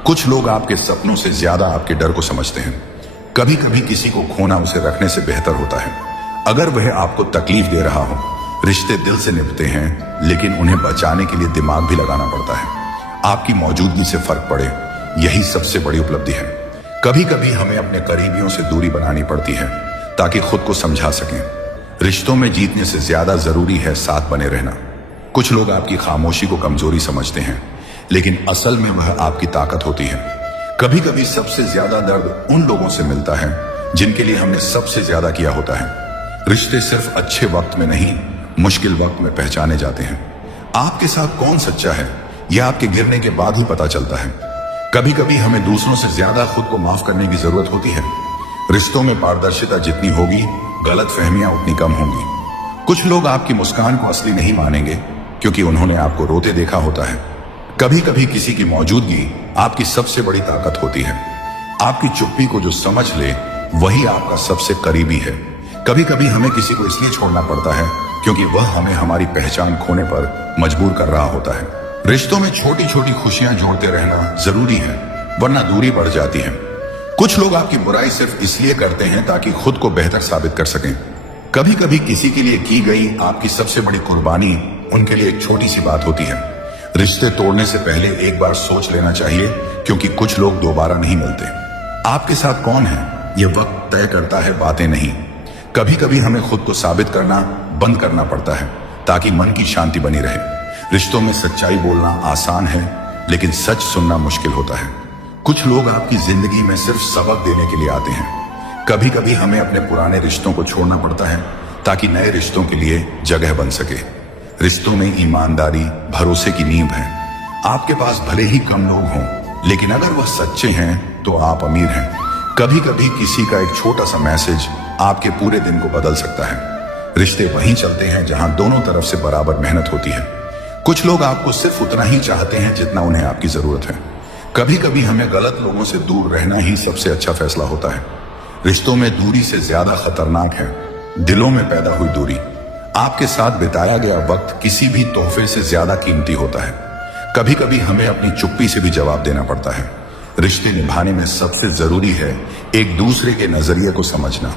कुछ लोग आपके सपनों से ज्यादा आपके डर को समझते हैं। कभी कभी किसी को खोना उसे रखने से बेहतर होता है। अगर वह आपको तकलीफ दे रहा हो, रिश्ते दिल से निभते हैं, लेकिन उन्हें बचाने के लिए दिमाग भी लगाना पड़ता है। आपकी मौजूदगी से फर्क पड़े, यही सबसे बड़ी उपलब्धि है। कभी कभी हमें अपने करीबियों से दूरी बनानी पड़ती है ताकि खुद को समझा सकें। रिश्तों में जीतने से ज्यादा जरूरी है साथ बने रहना। कुछ लोग आपकी खामोशी को कमजोरी समझते हैं, लेकिन असल में वह आपकी ताकत होती है। कभी कभी सबसे ज्यादा दर्द उन लोगों से मिलता है जिनके लिए हमने सबसे ज्यादा किया होता है। रिश्ते सिर्फ अच्छे वक्त में नहीं, मुश्किल वक्त में पहचाने जाते हैं। आपके साथ कौन सच्चा है यह आपके गिरने के बाद ही पता चलता है। कभी कभी हमें दूसरों से ज्यादा खुद को माफ करने की जरूरत होती है। रिश्तों में पारदर्शिता जितनी होगी, गलतफहमियां उतनी कम होंगी। कुछ लोग आपकी मुस्कान को असली नहीं मानेंगे क्योंकि उन्होंने आपको रोते देखा होता है। कभी कभी किसी की मौजूदगी आपकी सबसे बड़ी ताकत होती है। आपकी चुप्पी को जो समझ ले वही आपका सबसे करीबी है। कभी कभी हमें किसी को इसलिए छोड़ना पड़ता है क्योंकि वह हमें हमारी पहचान खोने पर मजबूर कर रहा होता है। रिश्तों में छोटी छोटी खुशियां जोड़ते रहना जरूरी है, वरना दूरी बढ़ जाती है। कुछ लोग आपकी बुराई सिर्फ इसलिए करते हैं ताकि खुद को बेहतर साबित कर सकें। कभी कभी किसी के लिए की गई आपकी सबसे बड़ी कुर्बानी उनके लिए एक छोटी सी बात होती है। रिश्ते तोड़ने से पहले एक बार सोच लेना चाहिए, क्योंकि कुछ लोग दोबारा नहीं मिलते। आपके साथ कौन है यह वक्त तय करता है, बातें नहीं। कभी कभी हमें खुद को साबित करना बंद करना पड़ता है ताकि मन की शांति बनी रहे। रिश्तों में सच्चाई बोलना आसान है, लेकिन सच सुनना मुश्किल होता है। कुछ लोग आपकी जिंदगी में सिर्फ सबक देने के लिए आते हैं। कभी कभी हमें अपने पुराने रिश्तों को छोड़ना पड़ता है ताकि नए रिश्तों के लिए जगह बन सके। रिश्तों में ईमानदारी भरोसे की नींव है। आपके पास भले ही कम लोग हों, लेकिन अगर वह सच्चे हैं तो आप अमीर हैं। कभी कभी किसी का एक छोटा सा मैसेज आपके पूरे दिन को बदल सकता है। रिश्ते वहीं चलते हैं जहां दोनों तरफ से बराबर मेहनत होती है। कुछ लोग आपको सिर्फ उतना ही चाहते हैं जितना उन्हें आपकी जरूरत है। कभी कभी हमें गलत लोगों से दूर रहना ही सबसे अच्छा फैसला होता है। रिश्तों में दूरी से ज्यादा खतरनाक है दिलों में पैदा हुई दूरी। आपके साथ बिताया गया वक्त किसी भी तोहफे से ज्यादा कीमती होता है। कभी कभी हमें अपनी चुप्पी से भी जवाब देना पड़ता है। रिश्ते निभाने में सबसे जरूरी है एक दूसरे के नजरिए को समझना।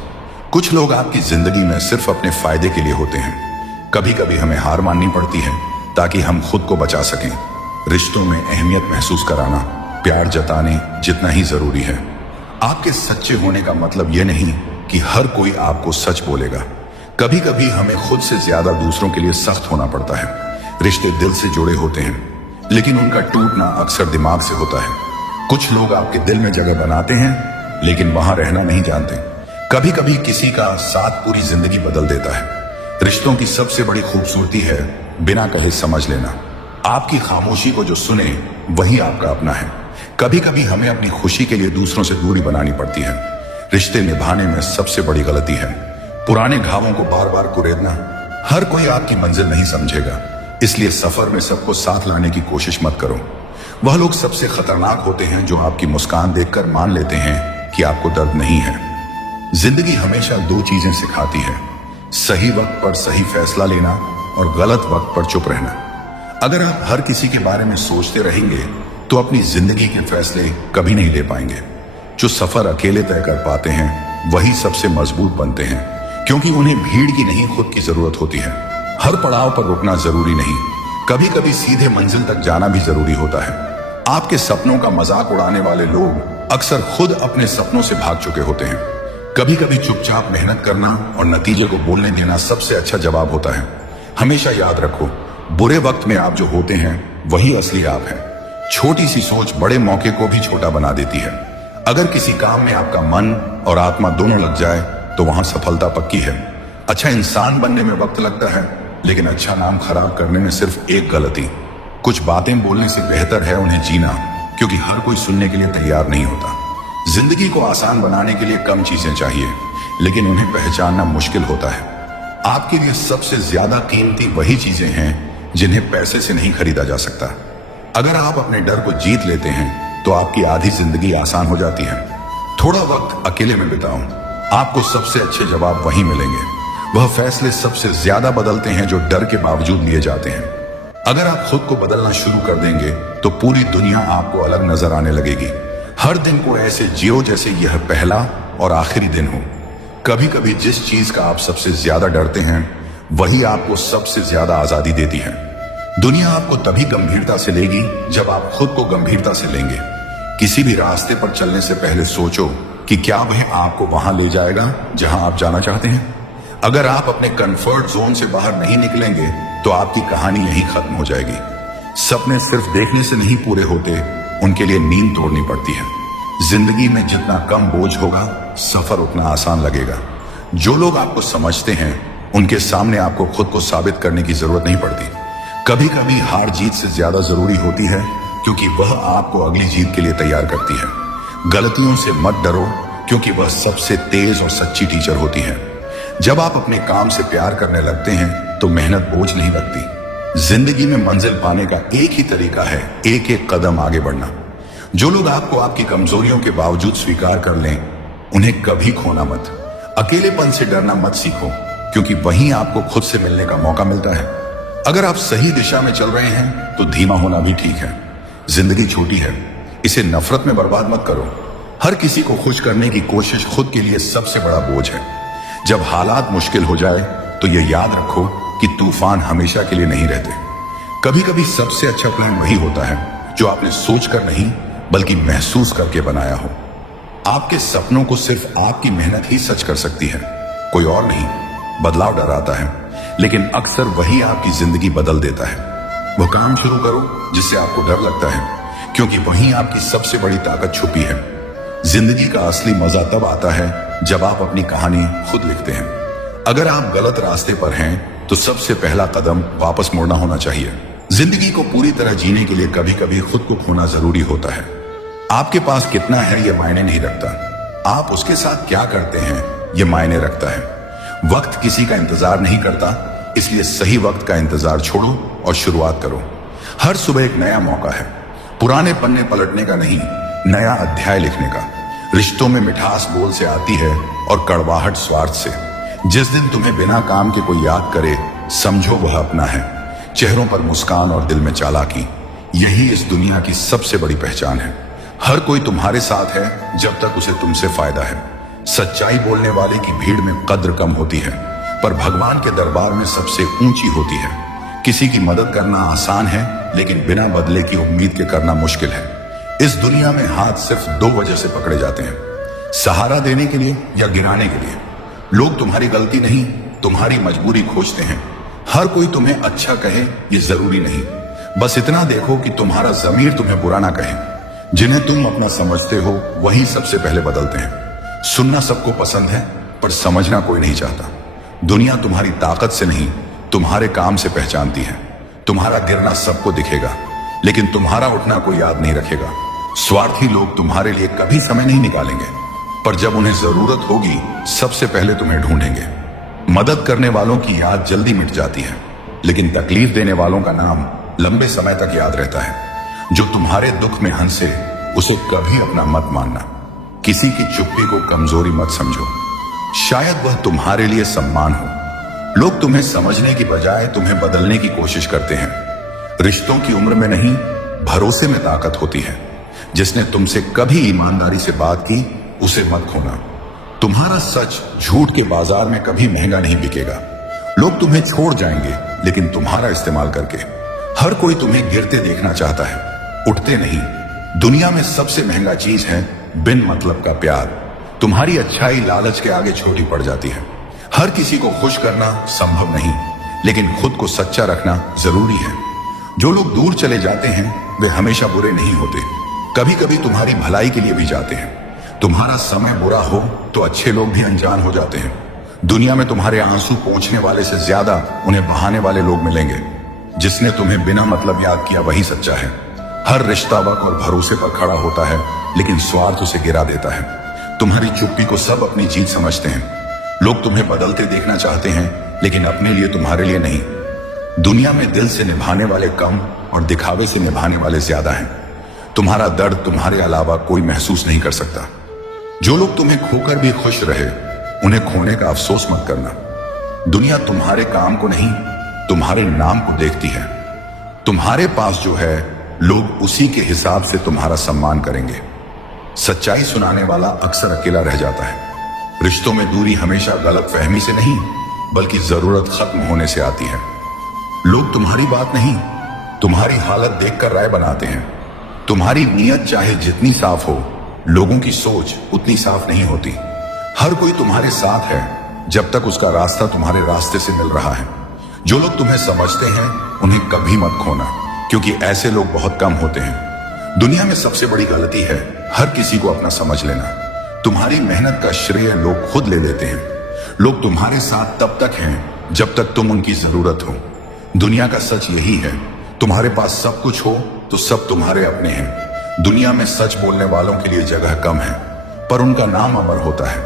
कुछ लोग आपकी जिंदगी में सिर्फ अपने फायदे के लिए होते हैं। कभी कभी हमें हार माननी पड़ती है ताकि हम खुद को बचा सकें। रिश्तों में अहमियत महसूस कराना, प्यार जताने जितना ही जरूरी है। आपके सच्चे होने का मतलब यह नहीं कि हर कोई आपको सच बोलेगा। कभी कभी हमें खुद से ज्यादा दूसरों के लिए सख्त होना पड़ता है। रिश्ते दिल से जुड़े होते हैं, लेकिन उनका टूटना अक्सर दिमाग से होता है। कुछ लोग आपके दिल में जगह बनाते हैं, लेकिन वहां रहना नहीं जानते। कभी कभी किसी का साथ पूरी जिंदगी बदल देता है। रिश्तों की सबसे बड़ी खूबसूरती है बिना कहे समझ लेना। आपकी खामोशी को जो सुने वही आपका अपना है। कभी कभी हमें अपनी खुशी के लिए दूसरों से दूरी बनानी पड़ती है। रिश्ते निभाने में सबसे बड़ी गलती है पुराने घावों को बार बार कुरेदना। हर कोई आपकी मंजिल नहीं समझेगा, इसलिए सफर में सबको साथ लाने की कोशिश मत करो। वह लोग सबसे खतरनाक होते हैं जो आपकी मुस्कान देखकर मान लेते हैं कि आपको दर्द नहीं है। जिंदगी हमेशा दो चीजें सिखाती है, सही वक्त पर सही फैसला लेना और गलत वक्त पर चुप रहना। अगर आप हर किसी के बारे में सोचते रहेंगे तो अपनी जिंदगी के फैसले कभी नहीं ले पाएंगे। जो सफर अकेले तय कर पाते हैं वही सबसे मजबूत बनते हैं, क्योंकि उन्हें भीड़ की नहीं खुद की जरूरत होती है। हर पड़ाव पर रुकना जरूरी नहीं, कभी कभी सीधे मंजिल तक जाना भी जरूरी होता है। आपके सपनों का मजाक उड़ाने वाले लोग अक्सर खुद अपने सपनों से भाग चुके होते हैं। कभी कभी चुपचाप मेहनत करना और नतीजे को बोलने देना सबसे अच्छा जवाब होता है। हमेशा याद रखो, बुरे वक्त में आप जो होते हैं वही असली आप हैं। छोटी सी सोच बड़े मौके को भी छोटा बना देती है। अगर किसी काम में आपका मन और आत्मा दोनों लग जाए तो वहां सफलता पक्की है। अच्छा इंसान बनने में वक्त लगता है, लेकिन अच्छा नाम खराब करने में सिर्फ एक गलती। कुछ बातें बोलने से बेहतर है उन्हें जीना, क्योंकि हर कोई सुनने के लिए तैयार नहीं होता। जिंदगी को आसान बनाने के लिए कम चीजें चाहिए, लेकिन उन्हें पहचानना मुश्किल होता है। आपके लिए सबसे ज्यादा कीमती वही चीजें हैं जिन्हें पैसे से नहीं खरीदा जा सकता। अगर आप अपने डर को जीत लेते हैं तो आपकी आधी जिंदगी आसान हो जाती है। थोड़ा वक्त अकेले में बिताओ, आपको सबसे अच्छे जवाब वहीं मिलेंगे। वह फैसले सबसे ज्यादा बदलते हैं जो डर के बावजूद लिए जाते हैं। अगर आप खुद को बदलना शुरू कर देंगे तो पूरी दुनिया आपको अलग नजर आने लगेगी। हर दिन को ऐसे जियो जैसे यह पहला और आखिरी दिन हो। कभी कभी जिस चीज का आप सबसे ज्यादा डरते हैं वही आपको सबसे ज्यादा आजादी देती है। दुनिया आपको तभी गंभीरता से लेगी जब आप खुद को गंभीरता से लेंगे। किसी भी रास्ते पर चलने से पहले सोचो कि क्या वह आपको वहां ले जाएगा जहां आप जाना चाहते हैं। अगर आप अपने कंफर्ट जोन से बाहर नहीं निकलेंगे तो आपकी कहानी यहीं खत्म हो जाएगी। सपने सिर्फ देखने से नहीं पूरे होते, उनके लिए नींद तोड़नी पड़ती है। जिंदगी में जितना कम बोझ होगा सफर उतना आसान लगेगा। जो लोग आपको समझते हैं उनके सामने आपको खुद को साबित करने की जरूरत नहीं पड़ती। कभी कभी हार जीत से ज्यादा जरूरी होती है, क्योंकि वह आपको अगली जीत के लिए तैयार करती है। गलतियों से मत डरो, क्योंकि वह सबसे तेज और सच्ची टीचर होती है। जब आप अपने काम से प्यार करने लगते हैं तो मेहनत बोझ नहीं लगती। जिंदगी में मंजिल पाने का एक ही तरीका है, एक एक कदम आगे बढ़ना। जो लोग आपको आपकी कमजोरियों के बावजूद स्वीकार कर लें, उन्हें कभी खोना मत। अकेलेपन से डरना मत सीखो, क्योंकि वहीं आपको खुद से मिलने का मौका मिलता है। अगर आप सही दिशा में चल रहे हैं तो धीमा होना भी ठीक है। जिंदगी छोटी है, इसे नफरत में बर्बाद मत करो। हर किसी को खुश करने की कोशिश खुद के लिए सबसे बड़ा बोझ है। जब हालात मुश्किल हो जाए तो यह याद रखो कि तूफान हमेशा के लिए नहीं रहते। कभी कभी सबसे अच्छा प्लान वही होता है जो आपने सोचकर नहीं बल्कि महसूस करके बनाया हो। आपके सपनों को सिर्फ आपकी मेहनत ही सच कर सकती है, कोई और नहीं। बदलाव डराता है, लेकिन अक्सर वही आपकी जिंदगी बदल देता है। वह काम शुरू करो जिससे आपको डर लगता है, क्योंकि वहीं आपकी सबसे बड़ी ताकत छुपी है। जिंदगी का असली मजा तब आता है जब आप अपनी कहानी खुद लिखते हैं। अगर आप गलत रास्ते पर हैं तो सबसे पहला कदम वापस मुड़ना होना चाहिए। जिंदगी को पूरी तरह जीने के लिए कभी कभी खुद को खोना जरूरी होता है। आपके पास कितना है यह मायने नहीं रखता, आप उसके साथ क्या करते हैं यह मायने रखता है। वक्त किसी का इंतजार नहीं करता, इसलिए सही वक्त का इंतजार छोड़ो और शुरुआत करो। हर सुबह एक नया मौका है, पुराने पन्ने पलटने का नहीं, नया अध्याय लिखने का। रिश्तों में मिठास बोल से आती है और कड़वाहट स्वार्थ से। जिस दिन तुम्हें बिना काम के कोई याद करे, समझो वह अपना है। चेहरों पर मुस्कान और दिल में चालाकी, यही इस दुनिया की सबसे बड़ी पहचान है। हर कोई तुम्हारे साथ है जब तक उसे तुमसे फायदा है। सच्चाई बोलने वाले की भीड़ में कद्र कम होती है, पर भगवान के दरबार में सबसे ऊंची होती है। किसी की मदद करना आसान है, लेकिन बिना बदले की उम्मीद के करना मुश्किल है। इस दुनिया में हाथ सिर्फ दो वजह से पकड़े जाते हैं, सहारा देने के लिए या गिराने के लिए। लोग तुम्हारी गलती नहीं, तुम्हारी मजबूरी खोजते हैं। हर कोई तुम्हें अच्छा कहे ये जरूरी नहीं, बस इतना देखो कि तुम्हारा जमीर तुम्हें बुरा ना कहे। जिन्हें तुम अपना समझते हो वही सबसे पहले बदलते हैं। सुनना सबको पसंद है, पर समझना कोई नहीं चाहता। दुनिया तुम्हारी ताकत से नहीं, तुम्हारे काम से पहचानती है। तुम्हारा गिरना सबको दिखेगा, लेकिन तुम्हारा उठना कोई याद नहीं रखेगा। स्वार्थी लोग तुम्हारे लिए कभी समय नहीं निकालेंगे, पर जब उन्हें जरूरत होगी सबसे पहले तुम्हें ढूंढेंगे। मदद करने वालों की याद जल्दी मिट जाती है, लेकिन तकलीफ देने वालों का नाम लंबे समय तक याद रहता है। जो तुम्हारे दुख में हंसे उसे कभी अपना मत मानना। किसी की चुप्पी को कमजोरी मत समझो, शायद वह तुम्हारे लिए सम्मान हो। लोग तुम्हें समझने की बजाय तुम्हें बदलने की कोशिश करते हैं। रिश्तों की उम्र में नहीं, भरोसे में ताकत होती है। जिसने तुमसे कभी ईमानदारी से बात की उसे मत खोना। तुम्हारा सच झूठ के बाजार में कभी महंगा नहीं बिकेगा। लोग तुम्हें छोड़ जाएंगे, लेकिन तुम्हारा इस्तेमाल करके। हर कोई तुम्हें गिरते देखना चाहता है, उठते नहीं। दुनिया में सबसे महंगा चीज है बिन मतलब का प्यार। तुम्हारी अच्छाई लालच के आगे छोटी पड़ जाती है। हर किसी को खुश करना संभव नहीं, लेकिन खुद को सच्चा रखना जरूरी है। जो लोग दूर चले जाते हैं वे हमेशा बुरे नहीं होते, कभी कभी तुम्हारी भलाई के लिए भी जाते हैं। तुम्हारा समय बुरा हो तो अच्छे लोग भी अनजान हो जाते हैं। दुनिया में तुम्हारे आंसू पोंछने वाले से ज्यादा उन्हें बहाने वाले लोग मिलेंगे। जिसने तुम्हें बिना मतलब याद किया वही सच्चा है। हर रिश्ता वक्त और भरोसे पर खड़ा होता है, लेकिन स्वार्थ उसे गिरा देता है। तुम्हारी चुप्पी को सब अपनी जीत समझते हैं। लोग तुम्हें बदलते देखना चाहते हैं, लेकिन अपने लिए, तुम्हारे लिए नहीं। दुनिया में दिल से निभाने वाले कम और दिखावे से निभाने वाले ज्यादा हैं। तुम्हारा दर्द तुम्हारे अलावा कोई महसूस नहीं कर सकता। जो लोग तुम्हें खोकर भी खुश रहे, उन्हें खोने का अफसोस मत करना। दुनिया तुम्हारे काम को नहीं, तुम्हारे नाम को देखती है। तुम्हारे पास जो है, लोग उसी के हिसाब से तुम्हारा सम्मान करेंगे। सच्चाई सुनाने वाला अक्सर अकेला रह जाता है। रिश्तों में दूरी हमेशा गलत फहमी से नहीं, बल्कि जरूरत खत्म होने से आती है। लोग तुम्हारी बात नहीं, तुम्हारी हालत देखकर राय बनाते हैं। तुम्हारी नीयत चाहे जितनी साफ हो, लोगों की सोच उतनी साफ नहीं होती। हर कोई तुम्हारे साथ है जब तक उसका रास्ता तुम्हारे रास्ते से मिल रहा है। जो लोग तुम्हें समझते हैं उन्हें कभी मत खोना, क्योंकि ऐसे लोग बहुत कम होते हैं। दुनिया में सबसे बड़ी गलती है हर किसी को अपना समझ लेना। तुम्हारी मेहनत का श्रेय लोग खुद ले लेते हैं। लोग तुम्हारे साथ तब तक हैं जब तक तुम उनकी जरूरत हो। दुनिया का सच यही है, तुम्हारे पास सब कुछ हो तो सब तुम्हारे अपने हैं। दुनिया में सच बोलने वालों के लिए जगह कम है, पर उनका नाम अमर होता है।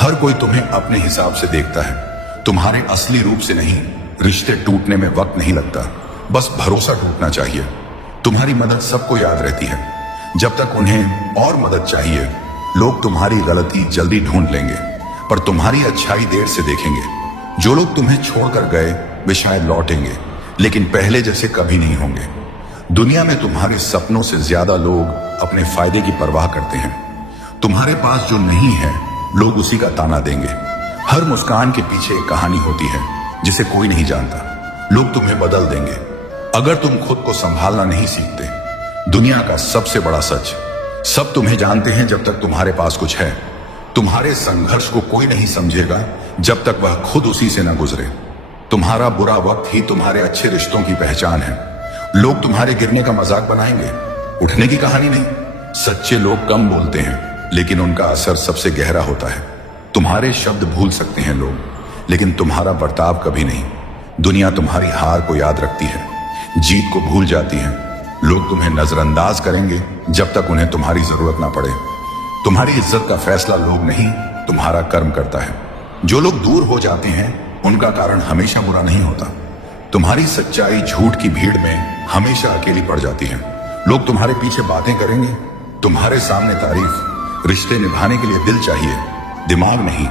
हर कोई तुम्हें अपने हिसाब से देखता है, तुम्हारे असली रूप से नहीं। रिश्ते टूटने में वक्त नहीं लगता, बस भरोसा टूटना चाहिए। तुम्हारी मदद सबको याद रहती है। जब तक उन्हें और मदद चाहिए, लोग तुम्हारी गलती जल्दी ढूंढ लेंगे, पर तुम्हारी अच्छाई देर से देखेंगे। जो लोग तुम्हें छोड़कर गए वे शायद लौटेंगे, लेकिन पहले जैसे कभी नहीं होंगे। दुनिया में तुम्हारे सपनों से ज्यादा लोग अपने फायदे की परवाह करते हैं। तुम्हारे पास जो नहीं है, लोग उसी का ताना देंगे। हर मुस्कान के पीछे एक कहानी होती है जिसे कोई नहीं जानता। लोग तुम्हें बदल देंगे अगर तुम खुद को संभालना नहीं सीखते। दुनिया का सबसे बड़ा सच, सब तुम्हें जानते हैं जब तक तुम्हारे पास कुछ है। तुम्हारे संघर्ष को कोई नहीं समझेगा जब तक वह खुद उसी से न गुजरे। तुम्हारा बुरा वक्त ही तुम्हारे अच्छे रिश्तों की पहचान है। लोग तुम्हारे गिरने का मजाक बनाएंगे, उठने की कहानी नहीं। सच्चे लोग कम बोलते हैं, लेकिन उनका असर सबसे गहरा होता है। तुम्हारे शब्द भूल सकते हैं लोग, लेकिन तुम्हारा बर्ताव कभी नहीं। दुनिया तुम्हारी हार को याद रखती है, जीत को भूल जाती है। लोग तुम्हें नजरअंदाज करेंगे जब तक उन्हें तुम्हारी जरूरत ना पड़े। तुम्हारी इज्जत का फैसला लोग नहीं, तुम्हारा कर्म करता है। जो लोग दूर हो जाते हैं उनका कारण हमेशा बुरा नहीं होता। तुम्हारी सच्चाई झूठ की भीड़ में हमेशा अकेली पड़ जाती है। लोग तुम्हारे पीछे बातें करेंगे, तुम्हारे सामने तारीफ। रिश्ते निभाने के लिए दिल चाहिए, दिमाग नहीं।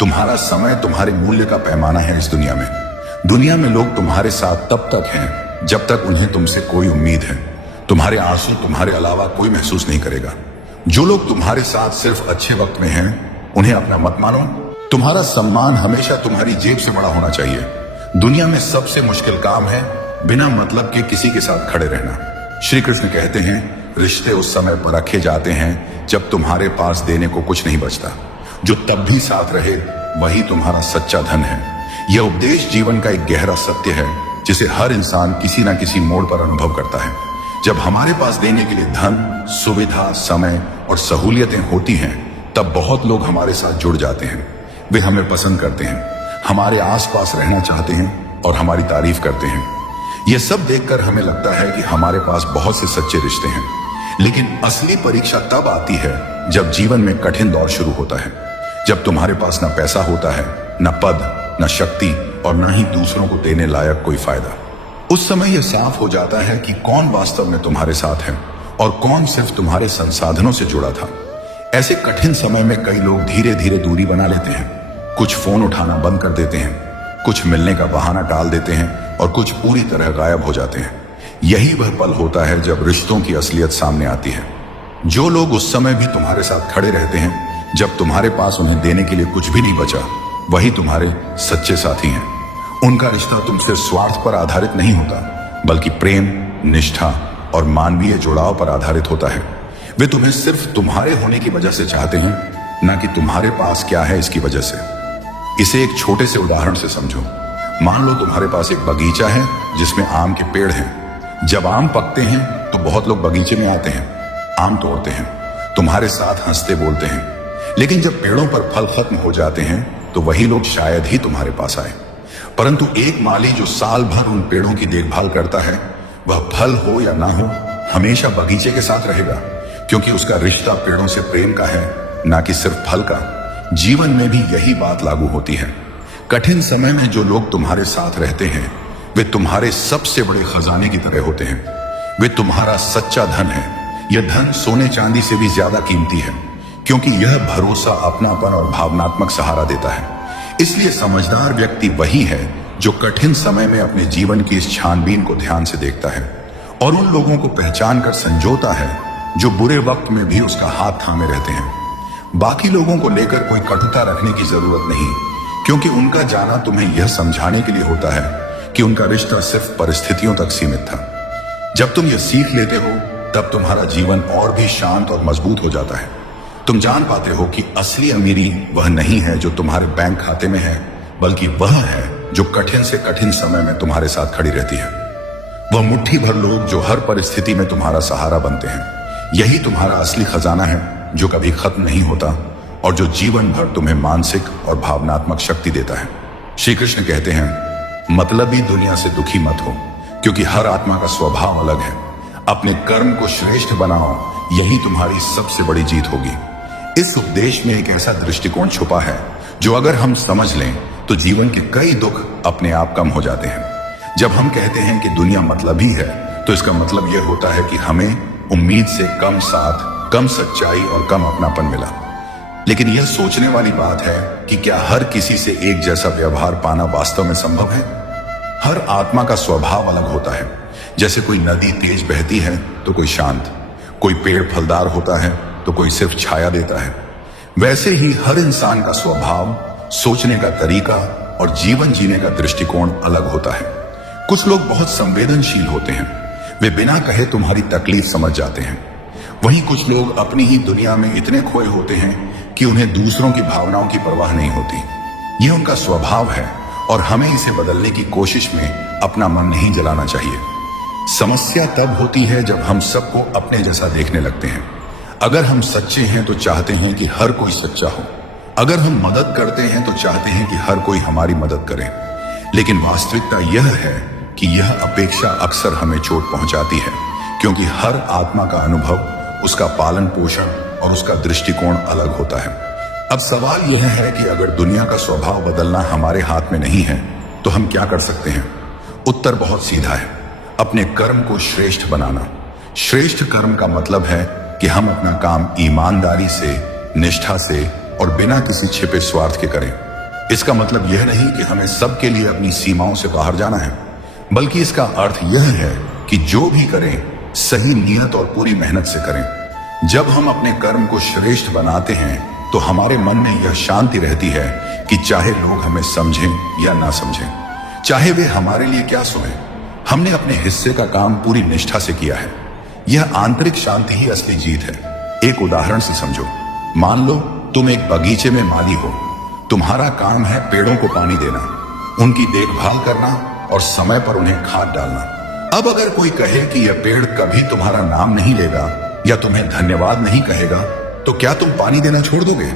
तुम्हारा समय तुम्हारे मूल्य का पैमाना है इस दुनिया में। दुनिया में लोग तुम्हारे साथ तब तक हैं जब तक उन्हें तुमसे कोई उम्मीद है। तुम्हारे आंसू तुम्हारे अलावा कोई महसूस नहीं करेगा। जो लोग तुम्हारे साथ सिर्फ अच्छे वक्त में हैं, उन्हें अपना मत मानो। तुम्हारा सम्मान हमेशा तुम्हारी जेब से बड़ा होना चाहिए। दुनिया में सबसे मुश्किल काम है बिना मतलब के किसी के साथ खड़े रहना। श्री कृष्ण कहते हैं, रिश्ते उस समय पर रखे जाते हैं जब तुम्हारे पास देने को कुछ नहीं बचता। जो तब भी साथ रहे वही तुम्हारा सच्चा धन है। यह उपदेश जीवन का एक गहरा सत्य है जिसे हर इंसान किसी न किसी मोड़ पर अनुभव करता है। जब हमारे पास देने के लिए धन, सुविधा, समय और सहूलियतें होती हैं, तब बहुत लोग हमारे साथ जुड़ जाते हैं। वे हमें पसंद करते हैं, हमारे आसपास रहना चाहते हैं और हमारी तारीफ करते हैं। यह सब देखकर हमें लगता है कि हमारे पास बहुत से सच्चे रिश्ते हैं। लेकिन असली परीक्षा तब आती है जब जीवन में कठिन दौर शुरू होता है। जब तुम्हारे पास न पैसा होता है, न पद, न शक्ति और न ही दूसरों को देने लायक कोई फायदा। उस समय यह साफ हो जाता है कि कौन वास्तव में तुम्हारे साथ है और कौन सिर्फ तुम्हारे संसाधनों से जुड़ा था। ऐसे कठिन समय में कई लोग धीरे धीरे दूरी बना लेते हैं। कुछ फोन उठाना बंद कर देते हैं, कुछ मिलने का बहाना टाल देते हैं और कुछ पूरी तरह गायब हो जाते हैं। यही वह पल होता है जब रिश्तों की असलियत सामने आती है। जो लोग उस समय भी तुम्हारे साथ खड़े रहते हैं जब तुम्हारे पास उन्हें देने के लिए कुछ भी नहीं बचा, वही तुम्हारे सच्चे साथी हैं। उनका रिश्ता तुमसे स्वार्थ पर आधारित नहीं होता, बल्कि प्रेम, निष्ठा और मानवीय जुड़ाव पर आधारित होता है। वे तुम्हें सिर्फ तुम्हारे होने की वजह से चाहते हैं, न कि तुम्हारे पास क्या है इसकी वजह से। इसे एक छोटे से उदाहरण से समझो। मान लो तुम्हारे पास एक बगीचा है जिसमें आम के पेड़ हैं। जब आम पकते हैं तो बहुत लोग बगीचे में आते हैं, आम तोड़ते हैं, तुम्हारे साथ हंसते बोलते हैं। लेकिन जब पेड़ों पर फल खत्म हो जाते हैं तो वही लोग शायद ही तुम्हारे पास आए। परंतु एक माली जो साल भर उन पेड़ों की देखभाल करता है, वह फल हो या ना हो हमेशा बगीचे के साथ रहेगा, क्योंकि उसका रिश्ता पेड़ों से प्रेम का है, ना कि सिर्फ फल का। जीवन में भी यही बात लागू होती है। कठिन समय में जो लोग तुम्हारे साथ रहते हैं, वे तुम्हारे सबसे बड़े खजाने की तरह होते हैं। वे तुम्हारा सच्चा धन है। यह धन सोने चांदी से भी ज्यादा कीमती है, क्योंकि यह भरोसा, अपनापन और भावनात्मक सहारा देता है। इसलिए समझदार व्यक्ति वही है जो कठिन समय में अपने जीवन की इस छानबीन को ध्यान से देखता है और उन लोगों को पहचान कर संजोता है जो बुरे वक्त में भी उसका हाथ थामे रहते हैं। बाकी लोगों को लेकर कोई कटुता रखने की जरूरत नहीं, क्योंकि उनका जाना तुम्हें यह समझाने के लिए होता है कि उनका रिश्ता सिर्फ परिस्थितियों तक सीमित था। जब तुम यह सीख लेते हो, तब तुम्हारा जीवन और भी शांत और मजबूत हो जाता है। तुम जान पाते हो कि असली अमीरी वह नहीं है जो तुम्हारे बैंक खाते में है, बल्कि वह है जो कठिन से कठिन समय में तुम्हारे साथ खड़ी रहती है। वह मुट्ठी भर लोग जो हर परिस्थिति में तुम्हारा सहारा बनते हैं। यही तुम्हारा असली खजाना है जो कभी खत्म नहीं होता और जो जीवन भर तुम्हें मानसिक और भावनात्मक शक्ति देता है। श्री कृष्ण कहते हैं, मतलबी दुनिया से दुखी मत हो, क्योंकि हर आत्मा का स्वभाव अलग है। अपने कर्म को श्रेष्ठ बनाओ, यही तुम्हारी सबसे बड़ी जीत होगी। इस उपदेश में एक ऐसा दृष्टिकोण छुपा है जो अगर हम समझ लें तो जीवन के कई दुख अपने आप कम हो जाते हैं। जब हम कहते हैं कि दुनिया मतलबी है, तो इसका मतलब यह होता है कि हमें उम्मीद से कम साथ, कम सच्चाई और कम अपनापन मिला। लेकिन यह सोचने वाली बात है कि क्या हर किसी से एक जैसा व्यवहार पाना वास्तव में संभव है? हर आत्मा का स्वभाव अलग होता है। जैसे कोई नदी तेज बहती है तो कोई शांत, कोई पेड़ फलदार होता है तो कोई सिर्फ छाया देता है। वैसे ही हर इंसान का स्वभाव, सोचने का तरीका और जीवन जीने का दृष्टिकोण अलग होता है। कुछ लोग बहुत संवेदनशील होते हैं, वे बिना कहे तुम्हारी तकलीफ समझ जाते हैं। वहीं कुछ लोग अपनी ही दुनिया में इतने खोए होते हैं कि उन्हें दूसरों की भावनाओं की परवाह नहीं होती। यह उनका स्वभाव है और हमें इसे बदलने की कोशिश में अपना मन नहीं जलाना चाहिए। समस्या तब होती है जब हम सबको अपने जैसा देखने लगते हैं। अगर हम सच्चे हैं तो चाहते हैं कि हर कोई सच्चा हो। अगर हम मदद करते हैं तो चाहते हैं कि हर कोई हमारी मदद करे। लेकिन वास्तविकता यह है कि यह अपेक्षा अक्सर हमें चोट पहुंचाती है, क्योंकि हर आत्मा का अनुभव, उसका पालन पोषण और उसका दृष्टिकोण अलग होता है। अब सवाल यह है कि अगर दुनिया का स्वभाव बदलना हमारे हाथ में नहीं है, तो हम क्या कर सकते हैं? उत्तर बहुत सीधा है, अपने कर्म को श्रेष्ठ बनाना। श्रेष्ठ कर्म का मतलब है कि हम अपना काम ईमानदारी से, निष्ठा से और बिना किसी छिपे स्वार्थ के करें। इसका मतलब यह नहीं कि हमें सबके लिए अपनी सीमाओं से बाहर जाना है, बल्कि इसका अर्थ यह है कि जो भी करें सही नियत और पूरी मेहनत से करें। जब हम अपने कर्म को श्रेष्ठ बनाते हैं तो हमारे मन में यह शांति रहती है कि चाहे लोग हमें समझें या ना समझें, चाहे वे हमारे लिए क्या सुने, हमने अपने हिस्से का काम पूरी निष्ठा से किया है। यह आंतरिक शांति ही असली जीत है। एक उदाहरण से समझो। मान लो तुम एक बगीचे में माली हो। तुम्हारा काम है पेड़ों को पानी देना, उनकी देखभाल करना और समय पर उन्हें खाद डालना। अब अगर कोई कहे कि यह पेड़ कभी तुम्हारा नाम नहीं लेगा या तुम्हें धन्यवाद नहीं कहेगा, तो क्या तुम पानी देना छोड़ दोगे?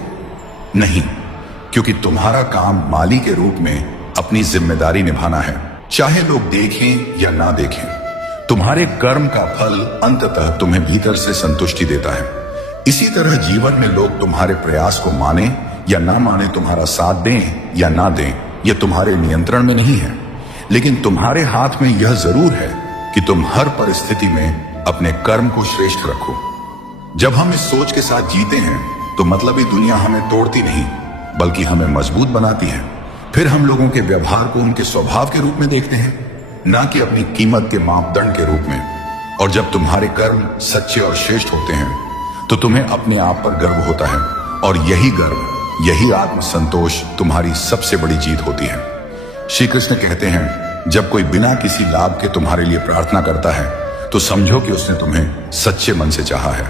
नहीं, क्योंकि तुम्हारा काम माली के रूप में अपनी जिम्मेदारी निभाना है, चाहे लोग देखें या ना देखें। तुम्हारे कर्म का फल अंततः तुम्हें भीतर से संतुष्टि देता है। इसी तरह जीवन में लोग तुम्हारे प्रयास को माने या ना माने, तुम्हारा साथ दें या ना दें, यह तुम्हारे नियंत्रण में नहीं है। लेकिन तुम्हारे हाथ में यह जरूर है कि तुम हर परिस्थिति में अपने कर्म को श्रेष्ठ रखो। जब हम इस सोच के साथ जीते हैं तो मतलबी दुनिया हमें तोड़ती नहीं, बल्कि हमें मजबूत बनाती है। फिर हम लोगों के व्यवहार को उनके स्वभाव के रूप में देखते हैं, ना कि अपनी कीमत के मापदंड के रूप में। और जब तुम्हारे कर्म सच्चे और श्रेष्ठ होते हैं तो तुम्हें अपने आप पर गर्व होता है, और यही गर्व, यही आत्मसंतोष तुम्हारी सबसे बड़ी जीत होती है। श्री कृष्ण कहते हैं, जब कोई बिना किसी लाभ के तुम्हारे लिए प्रार्थना करता है तो समझो कि उसने तुम्हें सच्चे मन से चाहा है।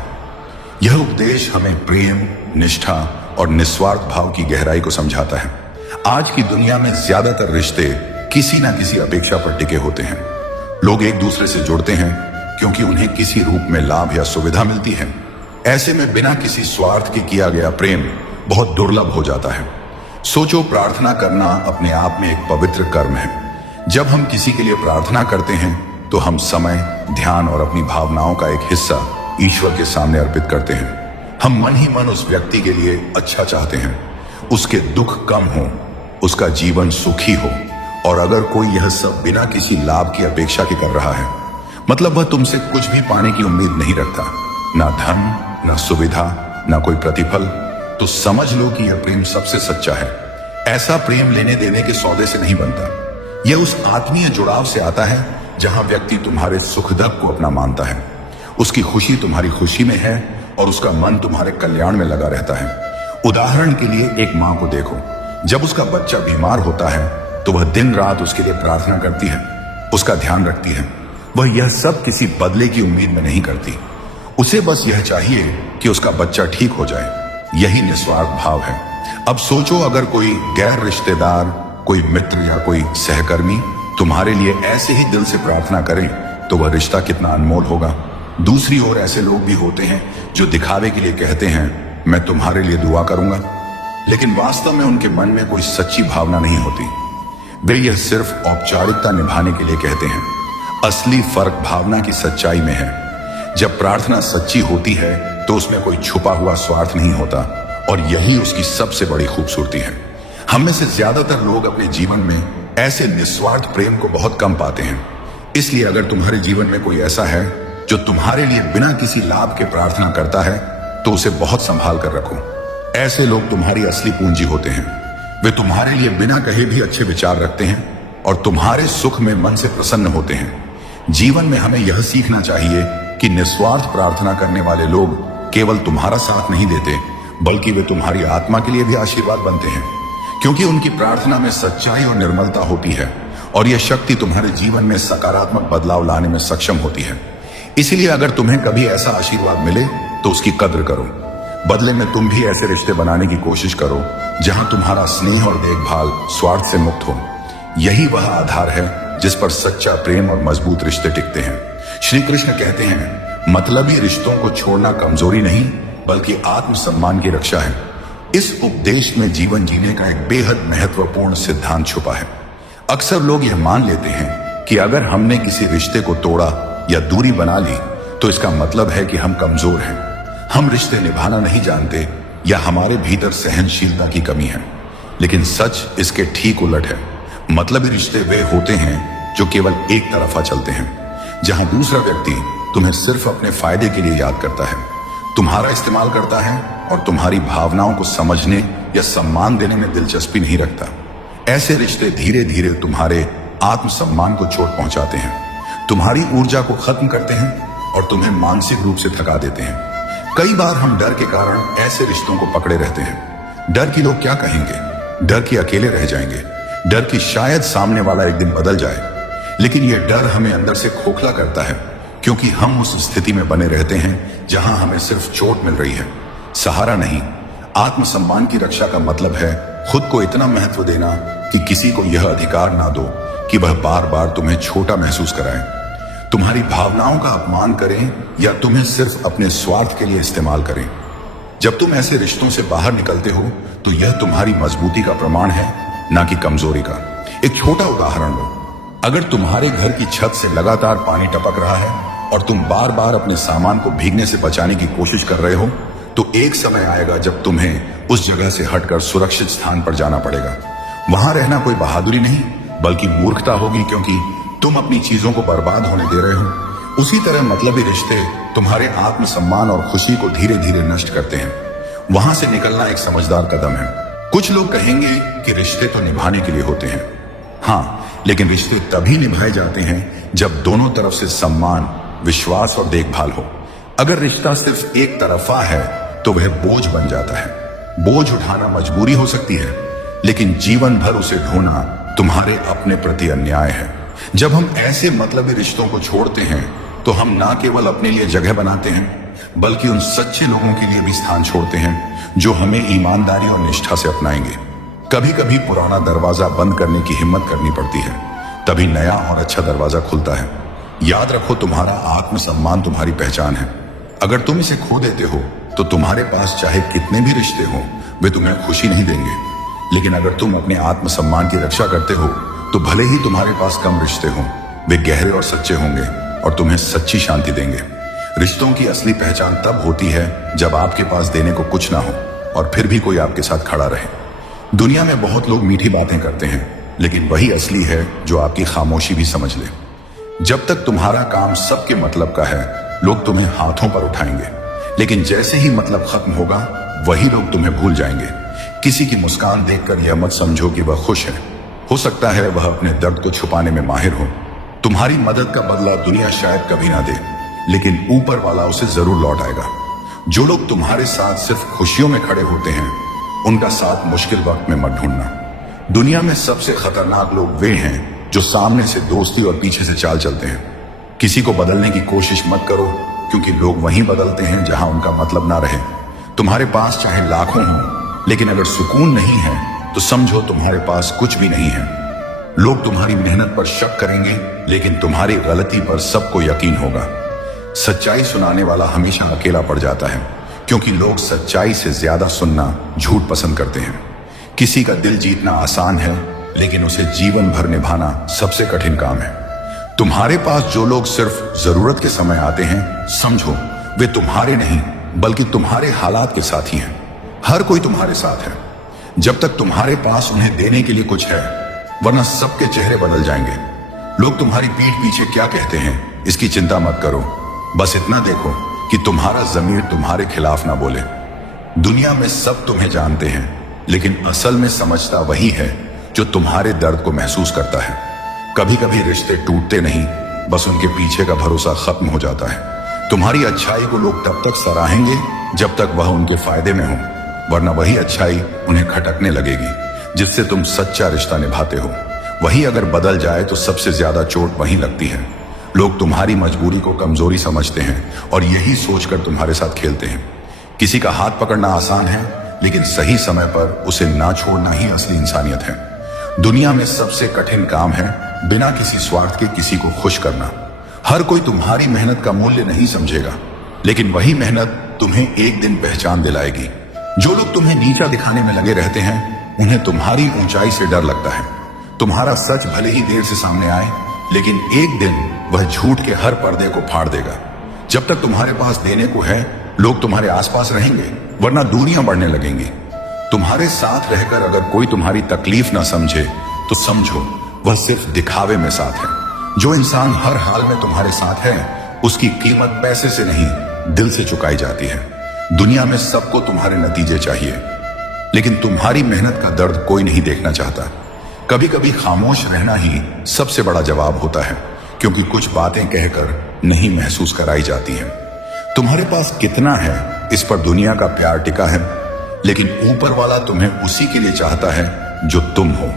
यह उपदेश हमें प्रेम, निष्ठा और निस्वार्थ भाव की गहराई को समझाता है। आज की दुनिया में ज्यादातर रिश्ते किसी ना किसी अपेक्षा पर टिके होते हैं। लोग एक दूसरे से जुड़ते हैं क्योंकि उन्हें किसी रूप में लाभ या सुविधा मिलती है। ऐसे में बिना किसी स्वार्थ के किया गया प्रेम बहुत दुर्लभ हो जाता है। सोचो, प्रार्थना करना अपने आप में एक पवित्र कर्म है। जब हम किसी के लिए प्रार्थना करते हैं तो हम समय, ध्यान और अपनी भावनाओं का एक हिस्सा ईश्वर के सामने अर्पित करते हैं। हम मन ही मन उस व्यक्ति के लिए अच्छा चाहते हैं, उसके दुख कम हो, उसका जीवन सुखी हो। और अगर कोई यह सब बिना किसी लाभ की अपेक्षा के कर रहा है, मतलब वह तुमसे कुछ भी पाने की उम्मीद नहीं रखता, ना धन, ना सुविधा, ना कोई प्रतिफल, तो समझ लो कि यह प्रेम सबसे सच्चा है। ऐसा प्रेम लेने देने के सौदे से नहीं बनता। यह उस आत्मीय जुड़ाव से आता है जहां व्यक्ति तुम्हारे सुख दुख को अपना मानता है, उसकी खुशी तुम्हारी खुशी में है और उसका मन तुम्हारे कल्याण में लगा रहता है। उदाहरण के लिए एक माँ को देखो, जब उसका बच्चा बीमार होता है तो वह दिन रात उसके लिए प्रार्थना करती है, उसका ध्यान रखती है। वह यह सब किसी बदले की उम्मीद में नहीं करती, उसे बस यह चाहिए कि उसका बच्चा ठीक हो जाए। यही निस्वार्थ भाव है। अब सोचो, अगर कोई गैर रिश्तेदार, कोई मित्र या कोई सहकर्मी तुम्हारे लिए ऐसे ही दिल से प्रार्थना करें तो वह रिश्ता कितना अनमोल होगा। दूसरी ओर ऐसे लोग भी होते हैं जो दिखावे के लिए कहते हैं, मैं तुम्हारे लिए दुआ करूंगा, लेकिन वास्तव में उनके मन में कोई सच्ची भावना नहीं होती। वे यह सिर्फ औपचारिकता निभाने के लिए कहते हैं। असली फर्क भावना की सच्चाई में है। जब प्रार्थना सच्ची होती है तो उसमें कोई छुपा हुआ स्वार्थ नहीं होता, और यही उसकी सबसे बड़ी खूबसूरती है। हम में से ज्यादातर लोग अपने जीवन में ऐसे निस्वार्थ प्रेम को बहुत कम पाते हैं। इसलिए अगर तुम्हारे जीवन में कोई ऐसा है जो तुम्हारे लिए बिना किसी लाभ के प्रार्थना करता है तो उसे बहुत संभाल कर रखो। ऐसे लोग तुम्हारी असली पूंजी होते हैं। वे तुम्हारे लिए बिना कहे भी अच्छे विचार रखते हैं और तुम्हारे सुख में मन से प्रसन्न होते हैं। जीवन में हमें यह सीखना चाहिए कि निस्वार्थ प्रार्थना करने वाले लोग केवल तुम्हारा साथ नहीं देते, बल्कि वे तुम्हारी आत्मा के लिए भी आशीर्वाद बनते हैं, क्योंकि उनकी प्रार्थना में सच्चाई और निर्मलता होती है, और यह शक्ति तुम्हारे जीवन में सकारात्मक बदलाव लाने में सक्षम होती है। इसीलिए अगर तुम्हें कभी ऐसा आशीर्वाद मिले तो उसकी कद्र करो। बदले में तुम भी ऐसे रिश्ते बनाने की कोशिश करो जहां तुम्हारा स्नेह और देखभाल स्वार्थ से मुक्त हो। यही वह आधार है जिस पर सच्चा प्रेम और मजबूत रिश्ते टिकते हैं। श्री कृष्ण कहते हैं, मतलबी रिश्तों को छोड़ना कमजोरी नहीं, बल्कि आत्मसम्मान की रक्षा है। इस उपदेश में जीवन जीने का एक बेहद महत्वपूर्ण सिद्धांत छुपा है। अक्सर लोग यह मान लेते हैं कि अगर हमने किसी रिश्ते को तोड़ा या दूरी बना ली तो इसका मतलब है कि हम कमजोर हैं, हम रिश्ते निभाना नहीं जानते, या हमारे भीतर सहनशीलता की कमी है। लेकिन सच इसके ठीक उलट है। मतलबी रिश्ते वे होते हैं जो केवल एक तरफा चलते हैं, जहां दूसरा व्यक्ति तुम्हें सिर्फ अपने फायदे के लिए याद करता है, तुम्हारा इस्तेमाल करता है और तुम्हारी भावनाओं को समझने या सम्मान देने में दिलचस्पी नहीं रखता। ऐसे रिश्ते धीरे धीरे तुम्हारे आत्मसम्मान को चोट पहुंचाते हैं, तुम्हारी ऊर्जा को खत्म करते हैं और तुम्हें मानसिक रूप से थका देते हैं। कई बार हम डर के कारण ऐसे रिश्तों को पकड़े रहते हैं। डर की लोग क्या कहेंगे, डर की अकेले रह जाएंगे, डर की शायद सामने वाला एक दिन बदल जाए। लेकिन यह डर हमें अंदर से खोखला करता है, क्योंकि हम उस स्थिति में बने रहते हैं जहां हमें सिर्फ चोट मिल रही है, सहारा नहीं। आत्मसम्मान की रक्षा का मतलब है खुद को इतना महत्व देना कि किसी को यह अधिकार ना दो कि वह बार बार तुम्हें छोटा महसूस कराए, तुम्हारी भावनाओं का अपमान करें या तुम्हें सिर्फ अपने स्वार्थ के लिए इस्तेमाल करें। जब तुम ऐसे रिश्तों से बाहर निकलते हो तो यह तुम्हारी मजबूती का प्रमाण है, ना कि कमजोरी का। एक छोटा उदाहरण लो, अगर तुम्हारे घर की छत से लगातार पानी टपक रहा है और तुम बार बार अपने सामान को भीगने से बचाने की कोशिश कर रहे हो, तो एक समय आएगा जब तुम्हें उस जगह से हटकर सुरक्षित स्थान पर जाना पड़ेगा। वहां रहना कोई बहादुरी नहीं बल्कि मूर्खता होगी, क्योंकि तुम अपनी चीजों को बर्बाद होने दे रहे हो। उसी तरह मतलबी रिश्ते तुम्हारे आत्मसम्मान और खुशी को धीरे धीरे नष्ट करते हैं। वहां से निकलना एक समझदार कदम है। कुछ लोग कहेंगे कि रिश्ते तो निभाने के लिए होते हैं। हाँ, लेकिन रिश्ते तभी निभाए जाते हैं जब दोनों तरफ से सम्मान, विश्वास और देखभाल हो। अगर रिश्ता सिर्फ एक तरफा है तो वह बोझ बन जाता है। बोझ उठाना मजबूरी हो सकती है, लेकिन जीवन भर उसे ढोना तुम्हारे अपने प्रति अन्याय है। जब हम ऐसे मतलबी रिश्तों को छोड़ते हैं तो हम ना केवल अपने लिए जगह बनाते हैं, बल्कि उन सच्चे लोगों के लिए भी स्थान छोड़ते हैं जो हमें ईमानदारी और निष्ठा से अपनाएंगे। कभी कभी पुराना दरवाजा बंद करने की हिम्मत करनी पड़ती है, तभी नया और अच्छा दरवाजा खुलता है। याद रखो, तुम्हारा आत्मसम्मान तुम्हारी पहचान है। अगर तुम इसे खो देते हो तो तुम्हारे पास चाहे कितने भी रिश्ते हो, वे तुम्हें खुशी नहीं देंगे। लेकिन अगर तुम अपने आत्मसम्मान की रक्षा करते हो तो भले ही तुम्हारे पास कम रिश्ते हों, वे गहरे और सच्चे होंगे और तुम्हें सच्ची शांति देंगे। रिश्तों की असली पहचान तब होती है जब आपके पास देने को कुछ ना हो और फिर भी कोई आपके साथ खड़ा रहे। दुनिया में बहुत लोग मीठी बातें करते हैं, लेकिन वही असली है जो आपकी खामोशी भी समझ ले। जब तक तुम्हारा काम सबके मतलब का है, लोग तुम्हें हाथों पर उठाएंगे, लेकिन जैसे ही मतलब खत्म होगा, वही लोग तुम्हें भूल जाएंगे। किसी की मुस्कान देखकर यह मत समझो कि वह खुश है। हो सकता है वह अपने दर्द को छुपाने में माहिर हो। तुम्हारी मदद का बदला दुनिया शायद कभी ना दे, लेकिन ऊपर वाला उसे जरूर लौट आएगा। जो लोग तुम्हारे साथ सिर्फ खुशियों में खड़े होते हैं, उनका साथ मुश्किल वक्त में मत ढूंढना। दुनिया में सबसे खतरनाक लोग वे हैं जो सामने से दोस्ती और पीछे से चाल चलते हैं। किसी को बदलने की कोशिश मत करो, क्योंकि लोग वहीं बदलते हैं जहां उनका मतलब ना रहे। तुम्हारे पास चाहे लाखों हों, लेकिन अगर सुकून नहीं है तो समझो तुम्हारे पास कुछ भी नहीं है। लोग तुम्हारी मेहनत पर शक करेंगे, लेकिन तुम्हारी गलती पर सबको यकीन होगा। सच्चाई सुनाने वाला हमेशा अकेला पड़ जाता है, क्योंकि लोग सच्चाई से ज्यादा सुनना झूठ पसंद करते हैं। किसी का दिल जीतना आसान है, लेकिन उसे जीवन भर निभाना सबसे कठिन काम है। तुम्हारे पास जो लोग सिर्फ जरूरत के समय आते हैं, समझो वे तुम्हारे नहीं बल्कि तुम्हारे हालात के साथी हैं। हर कोई तुम्हारे साथ है जब तक तुम्हारे पास उन्हें देने के लिए कुछ है, वरना सबके चेहरे बदल जाएंगे। लोग तुम्हारी पीठ पीछे क्या कहते हैं, इसकी चिंता मत करो। बस इतना देखो कि तुम्हारा जमीर तुम्हारे खिलाफ ना बोले। दुनिया में सब तुम्हें जानते हैं, लेकिन असल में समझता वही है जो तुम्हारे दर्द को महसूस करता है। कभी कभी रिश्ते टूटते नहीं, बस उनके पीछे का भरोसा खत्म हो जाता है। तुम्हारी अच्छाई को लोग तब तक सराहेंगे जब तक वह उनके फायदे में हो, वरना वही अच्छाई उन्हें खटकने लगेगी जिससे तुम सच्चा रिश्ता निभाते हो। वही अगर बदल जाए तो सबसे ज्यादा चोट वहीं लगती है। लोग तुम्हारी मजबूरी को कमजोरी समझते हैं और यही सोचकर तुम्हारे साथ खेलते हैं। किसी का हाथ पकड़ना आसान है, लेकिन सही समय पर उसे ना छोड़ना ही असली इंसानियत है। दुनिया में सबसे कठिन काम है बिना किसी स्वार्थ के किसी को खुश करना। हर कोई तुम्हारी मेहनत का मूल्य नहीं समझेगा, लेकिन वही मेहनत तुम्हें एक दिन पहचान दिलाएगी। जो लोग तुम्हें नीचा दिखाने में लगे रहते हैं, उन्हें तुम्हारी ऊंचाई से डर लगता है। तुम्हारा सच भले ही देर से सामने आए, लेकिन एक दिन वह झूठ के हर पर्दे को फाड़ देगा। जब तक तुम्हारे पास देने को है, लोग तुम्हारे आसपास रहेंगे, वरना दूरियां बढ़ने लगेंगी। तुम्हारे साथ रहकर अगर कोई तुम्हारी तकलीफ ना समझे, तो समझो वह सिर्फ दिखावे में साथ है। जो इंसान हर हाल में तुम्हारे साथ है, उसकी कीमत पैसे से नहीं, दिल से चुकाई जाती है। दुनिया में सबको तुम्हारे नतीजे चाहिए, लेकिन तुम्हारी मेहनत का दर्द कोई नहीं देखना चाहता। कभी कभी खामोश रहना ही सबसे बड़ा जवाब होता है, क्योंकि कुछ बातें कहकर नहीं महसूस कराई जाती हैं। तुम्हारे पास कितना है इस पर दुनिया का प्यार टिका है, लेकिन ऊपर वाला तुम्हें उसी के लिए चाहता है जो तुम हो,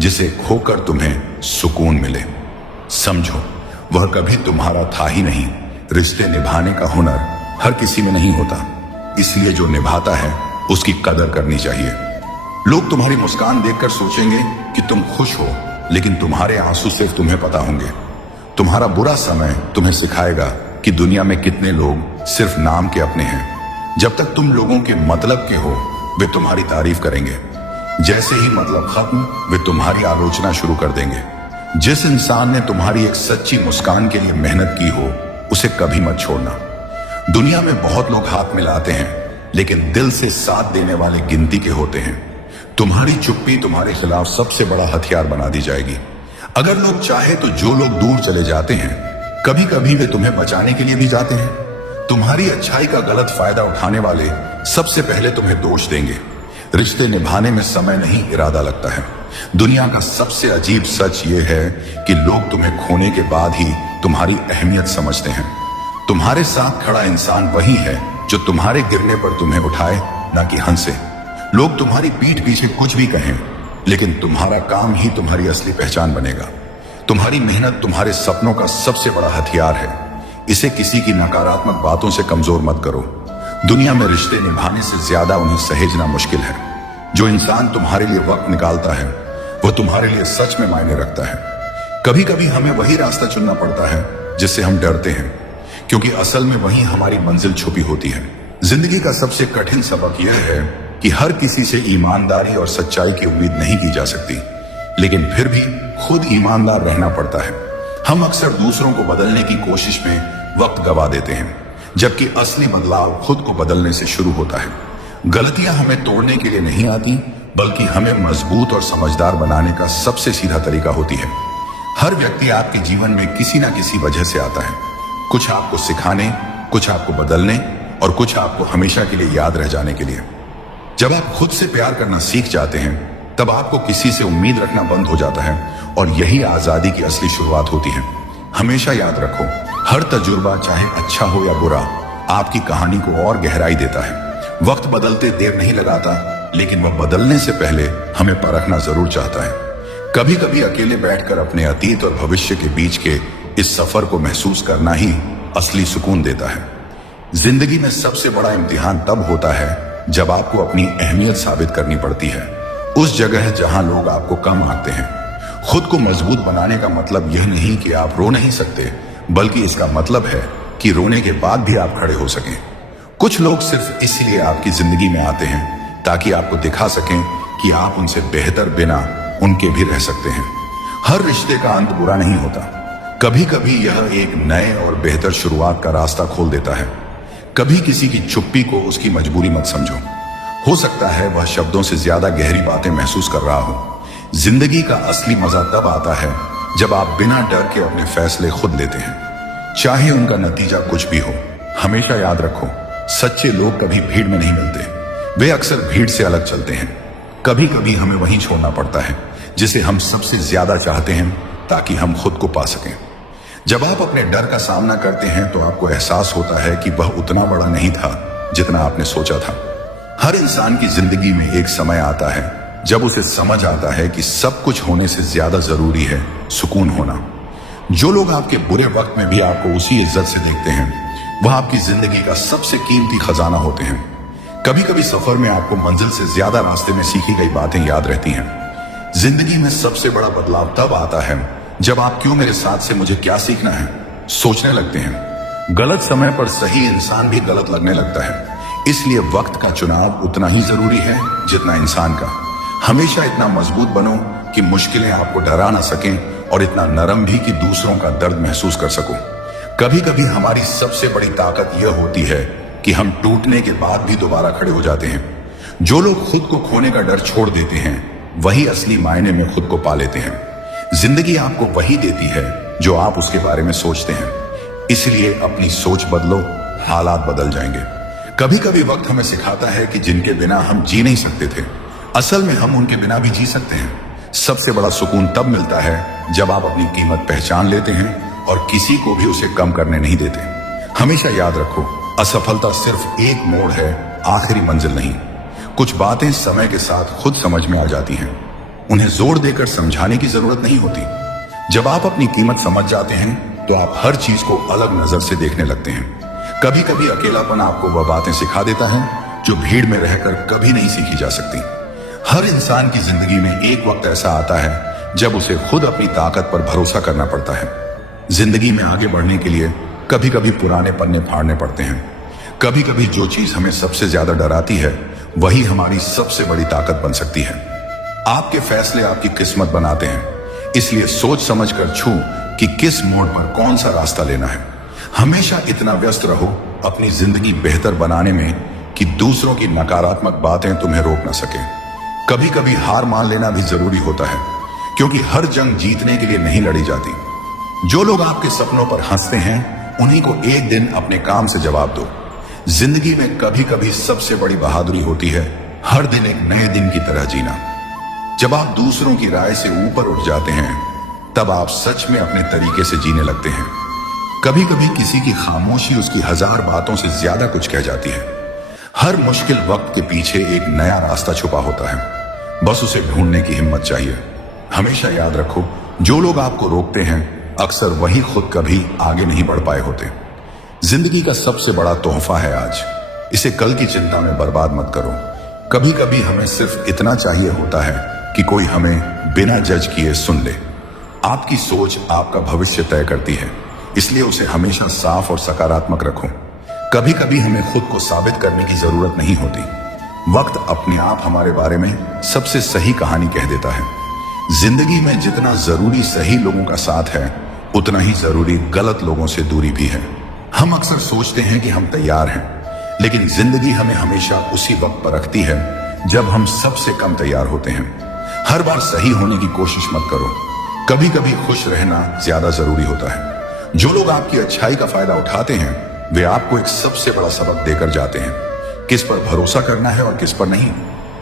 जिसे खोकर तुम्हें सुकून मिले। समझो, वह कभी तुम्हारा था ही नहीं। रिश्ते निभाने का हुनर हर किसी में नहीं होता, इसलिए जो निभाता है उसकी कदर करनी चाहिए। लोग तुम्हारी मुस्कान देखकर सोचेंगे कि तुम खुश हो, लेकिन तुम्हारे आंसू सिर्फ तुम्हें पता होंगे। तुम्हारा बुरा समय तुम्हें सिखाएगा कि दुनिया में कितने लोग सिर्फ नाम के अपने हैं। जब तक तुम लोगों के मतलब के हो, वे तुम्हारी तारीफ करेंगे। जैसे ही मतलब खत्म, वे तुम्हारी आलोचना शुरू कर देंगे। जिस इंसान ने तुम्हारी एक सच्ची मुस्कान के लिए मेहनत की हो, उसे कभी मत छोड़ना। दुनिया में बहुत लोग हाथ मिलाते हैं, लेकिन दिल से साथ देने वाले गिनती के होते हैं। तुम्हारी चुप्पी तुम्हारे खिलाफ सबसे बड़ा हथियार बना दी जाएगी। अगर लोग चाहे तो जो लोग दूर चले जाते हैं, कभी कभी वे तुम्हें बचाने के लिए भी जाते हैं। तुम्हारी अच्छाई का गलत फायदा उठाने वाले सबसे पहले तुम्हें दोष देंगे। रिश्ते निभाने में समय नहीं, इरादा लगता है। दुनिया का सबसे अजीब सच यह है कि लोग तुम्हें खोने के बाद ही तुम्हारी अहमियत समझते हैं। तुम्हारे साथ खड़ा इंसान वही है जो तुम्हारे गिरने पर तुम्हें उठाए, ना कि हंसे। लोग तुम्हारी पीठ पीछे कुछ भी कहें, लेकिन तुम्हारा काम ही तुम्हारी असली पहचान बनेगा। तुम्हारी मेहनत तुम्हारे सपनों का सबसे बड़ा हथियार है। इसे किसी की नकारात्मक बातों से कमजोर मत करो। दुनिया में रिश्ते निभाने से ज्यादा उन्हें सहेजना मुश्किल है। जो इंसान तुम्हारे लिए वक्त निकालता है, वह तुम्हारे लिए सच में मायने रखता है। कभी कभी हमें वही रास्ता चुनना पड़ता है जिससे हम डरते हैं, क्योंकि असल में वही हमारी मंजिल छुपी होती है। जिंदगी का सबसे कठिन सबक यह है कि हर किसी से ईमानदारी और सच्चाई की उम्मीद नहीं की जा सकती, लेकिन फिर भी खुद ईमानदार रहना पड़ता है। हम अक्सर दूसरों को बदलने की कोशिश में वक्त गवा देते हैं, जबकि असली बदलाव खुद को बदलने से शुरू होता है। गलतियां हमें तोड़ने के लिए नहीं आती, बल्कि हमें मजबूत और समझदार बनाने का सबसे सीधा तरीका होती है। हर व्यक्ति आपके जीवन में किसी ना किसी वजह से आता है, कुछ आपको सिखाने, कुछ आपको बदलने और कुछ आपको हमेशा के लिए याद रह जाने के लिए। जब आप खुद से प्यार करना सीख जाते हैं, तब आपको किसी से उम्मीद रखना बंद हो जाता है, और यही आजादी की असली शुरुआत होती है। हमेशा याद रखो, हर तजुर्बा चाहे अच्छा हो या बुरा, आपकी कहानी को और गहराई देता है। वक्त बदलते देर नहीं लगाता, लेकिन वह बदलने से पहले हमें परखना जरूर चाहता है। कभी कभी अकेले बैठकर अपने अतीत और भविष्य के बीच के इस सफर को महसूस करना ही असली सुकून देता है। जिंदगी में सबसे बड़ा इम्तिहान तब होता है जब आपको अपनी अहमियत साबित करनी पड़ती है, उस जगह जहां लोग आपको कम आंकते हैं। खुद को मजबूत बनाने का मतलब यह नहीं कि आप रो नहीं सकते, बल्कि इसका मतलब है कि रोने के बाद भी आप खड़े हो सकें। कुछ लोग सिर्फ इसलिए आपकी जिंदगी में आते हैं ताकि आपको दिखा सकें कि आप उनसे बेहतर बिना उनके भी रह सकते हैं। हर रिश्ते का अंत बुरा नहीं होता, कभी कभी यह एक नए और बेहतर शुरुआत का रास्ता खोल देता है। कभी किसी की चुप्पी को उसकी मजबूरी मत समझो। हो सकता है वह शब्दों से ज्यादा गहरी बातें महसूस कर रहा हो। जिंदगी का असली मजा तब आता है जब आप बिना डर के अपने फैसले खुद लेते हैं, चाहे उनका नतीजा कुछ भी हो। हमेशा याद रखो, सच्चे लोग कभी भीड़ में नहीं मिलते, वे अक्सर भीड़ से अलग चलते हैं। कभी कभी हमें वहीं छोड़ना पड़ता है जिसे हम सबसे ज्यादा चाहते हैं, ताकि हम खुद को पा सकें। जब आप अपने डर का सामना करते हैं तो आपको एहसास होता है कि वह उतना बड़ा नहीं था जितना आपने सोचा था। हर इंसान की जिंदगी में एक समय आता है जब उसे समझ आता है कि सब कुछ होने से ज्यादा जरूरी है सुकून होना। जो लोग आपके बुरे वक्त में भी आपको उसी इज्जत से देखते हैं, वह आपकी जिंदगी का सबसे कीमती खजाना होते हैं। कभी कभी सफर में आपको मंजिल से ज्यादा रास्ते में सीखी गई बातें याद रहती हैं। जिंदगी में सबसे बड़ा बदलाव तब आता है जब आप क्यों मेरे साथ से मुझे क्या सीखना है सोचने लगते हैं। गलत समय पर सही इंसान भी गलत लगने लगता है, इसलिए वक्त का चुनाव उतना ही जरूरी है जितना इंसान का। हमेशा इतना मजबूत बनो कि मुश्किलें आपको डरा ना सकें, और इतना नरम भी कि दूसरों का दर्द महसूस कर सको। कभी कभी हमारी सबसे बड़ी ताकत यह होती है कि हम टूटने के बाद भी दोबारा खड़े हो जाते हैं। जो लोग खुद को खोने का डर छोड़ देते हैं, वही असली मायने में खुद को पा लेते हैं। जिंदगी आपको वही देती है जो आप उसके बारे में सोचते हैं, इसलिए अपनी सोच बदलो, हालात बदल जाएंगे। कभी कभी वक्त हमें सिखाता है कि जिनके बिना हम जी नहीं सकते थे, असल में हम उनके बिना भी जी सकते हैं। सबसे बड़ा सुकून तब मिलता है जब आप अपनी कीमत पहचान लेते हैं और किसी को भी उसे कम करने नहीं देते। हमेशा याद रखो, असफलता सिर्फ एक मोड़ है, आखिरी मंजिल नहीं। कुछ बातें समय के साथ खुद समझ में आ जाती हैं, उन्हें जोर देकर समझाने की जरूरत नहीं होती। जब आप अपनी कीमत समझ जाते हैं तो आप हर चीज को अलग नजर से देखने लगते हैं। कभी कभी अकेलापन आपको वह बातें सिखा देता है जो भीड़ में रहकर कभी नहीं सीखी जा सकती। हर इंसान की जिंदगी में एक वक्त ऐसा आता है जब उसे खुद अपनी ताकत पर भरोसा करना पड़ता है। जिंदगी में आगे बढ़ने के लिए कभी कभी पुराने पन्ने फाड़ने पड़ते हैं। कभी कभी जो चीज हमें सबसे ज्यादा डराती है वही हमारी सबसे बड़ी ताकत बन सकती है। आपके फैसले आपकी किस्मत बनाते हैं, इसलिए सोच समझ कर छू कि किस मोड़ पर कौन सा रास्ता लेना है। हमेशा इतना व्यस्त रहो अपनी जिंदगी बेहतर बनाने में कि दूसरों की नकारात्मक बातें तुम्हें रोक न सके। कभी कभी हार मान लेना भी जरूरी होता है, क्योंकि हर जंग जीतने के लिए नहीं लड़ी जाती। जो लोग आपके सपनों पर हंसते हैं उन्हीं को एक दिन अपने काम से जवाब दो। जिंदगी में कभी कभी सबसे बड़ी बहादुरी होती है हर दिन एक नए दिन की तरह जीना। जब आप दूसरों की राय से ऊपर उठ जाते हैं तब आप सच में अपने तरीके से जीने लगते हैं। कभी कभी किसी की खामोशी उसकी हजार बातों से ज्यादा कुछ कह जाती है। हर मुश्किल वक्त के पीछे एक नया रास्ता छुपा होता है, बस उसे ढूंढने की हिम्मत चाहिए। हमेशा याद रखो, जो लोग आपको रोकते हैं अक्सर वही खुद कभी आगे नहीं बढ़ पाए होते। जिंदगी का सबसे बड़ा तोहफा है आज, इसे कल की चिंता में बर्बाद मत करो। कभी कभी हमें सिर्फ इतना चाहिए होता है कि कोई हमें बिना जज किए सुन ले। आपकी सोच आपका भविष्य तय करती है, इसलिए उसे हमेशा साफ और सकारात्मक रखो। कभी कभी हमें खुद को साबित करने की जरूरत नहीं होती। वक्त अपने आप हमारे बारे में सबसे सही कहानी कह देता है। जिंदगी में जितना जरूरी सही लोगों का साथ है उतना ही जरूरी गलत लोगों से दूरी भी है। हम अक्सर सोचते हैं कि हम तैयार हैं, लेकिन जिंदगी हमें हमेशा उसी वक्त पर रखती है जब हम सबसे कम तैयार होते हैं। हर बार सही होने की कोशिश मत करो, कभी कभी खुश रहना ज्यादा जरूरी होता है। जो लोग आपकी अच्छाई का फायदा उठाते हैं वे आपको एक सबसे बड़ा सबक देकर जाते हैं, किस पर भरोसा करना है और किस पर नहीं।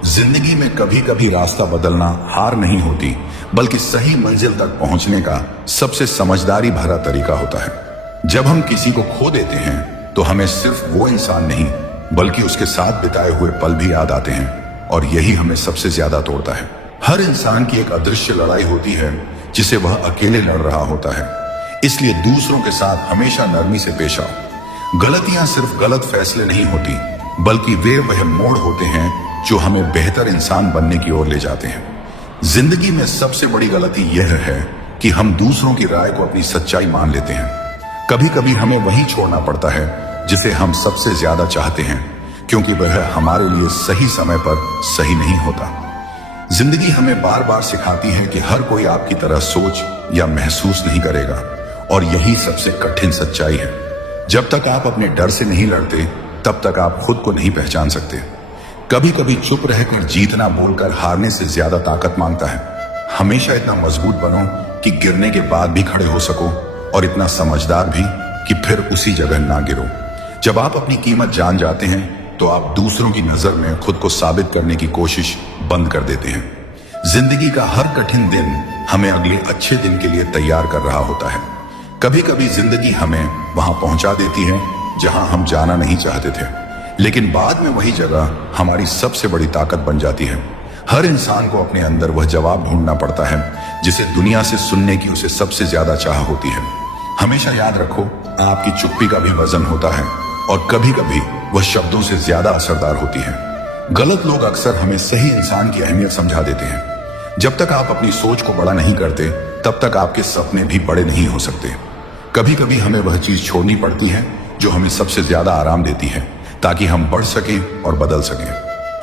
जिंदगी में कभी कभी रास्ता बदलना हार नहीं होती, बल्कि सही मंजिल तक पहुंचने का सबसे समझदारी भरा तरीका होता है। जब हम किसी को खो देते हैं तो हमें सिर्फ वो इंसान नहीं बल्कि उसके साथ बिताए हुए पल भी याद आते हैं, और यही हमें सबसे ज्यादा तोड़ता है। हर इंसान की एक अदृश्य लड़ाई होती है जिसे वह अकेले लड़ रहा होता है, इसलिए दूसरों के साथ हमेशा नरमी से पेश आओ। गलतियां सिर्फ गलत फैसले नहीं होती, बल्कि वे वह मोड़ होते हैं जो हमें बेहतर इंसान बनने की ओर ले जाते हैं। जिंदगी में सबसे बड़ी गलती यह है कि हम दूसरों की राय को अपनी सच्चाई मान लेते हैं। कभी कभी हमें वही छोड़ना पड़ता है जिसे हम सबसे ज्यादा चाहते हैं, क्योंकि वह हमारे लिए सही समय पर सही नहीं होता। जिंदगी हमें बार बार सिखाती है कि हर कोई आपकी तरह सोच या महसूस नहीं करेगा, और यही सबसे कठिन सच्चाई है। जब तक आप अपने डर से नहीं लड़ते तब तक आप खुद को नहीं पहचान सकते। कभी कभी चुप रहकर जीतना बोलकर हारने से ज्यादा ताकत मांगता है। हमेशा इतना मजबूत बनो कि गिरने के बाद भी खड़े हो सको, और इतना समझदार भी कि फिर उसी जगह ना गिरो। जब आप अपनी कीमत जान जाते हैं तो आप दूसरों की नजर में खुद को साबित करने की कोशिश बंद कर देते हैं। जिंदगी का हर कठिन दिन हमें अगले अच्छे दिन के लिए तैयार कर रहा होता है। कभी कभी जिंदगी हमें वहां पहुंचा देती है जहां हम जाना नहीं चाहते थे, लेकिन बाद में वही जगह हमारी सबसे बड़ी ताकत बन जाती है। हर इंसान को अपने अंदर वह जवाब ढूंढना पड़ता है जिसे दुनिया से सुनने की उसे सबसे ज्यादा चाह होती है। हमेशा याद रखो, आपकी चुप्पी का भी वजन होता है, और कभी कभी वह शब्दों से ज्यादा असरदार होती है। गलत लोग अक्सर हमें सही इंसान की अहमियत समझा देते हैं। जब तक आप अपनी सोच को बड़ा नहीं करते तब तक आपके सपने भी बड़े नहीं हो सकते। कभी कभी हमें वह चीज छोड़नी पड़ती है जो हमें सबसे ज्यादा आराम देती है, ताकि हम बढ़ सकें और बदल सकें।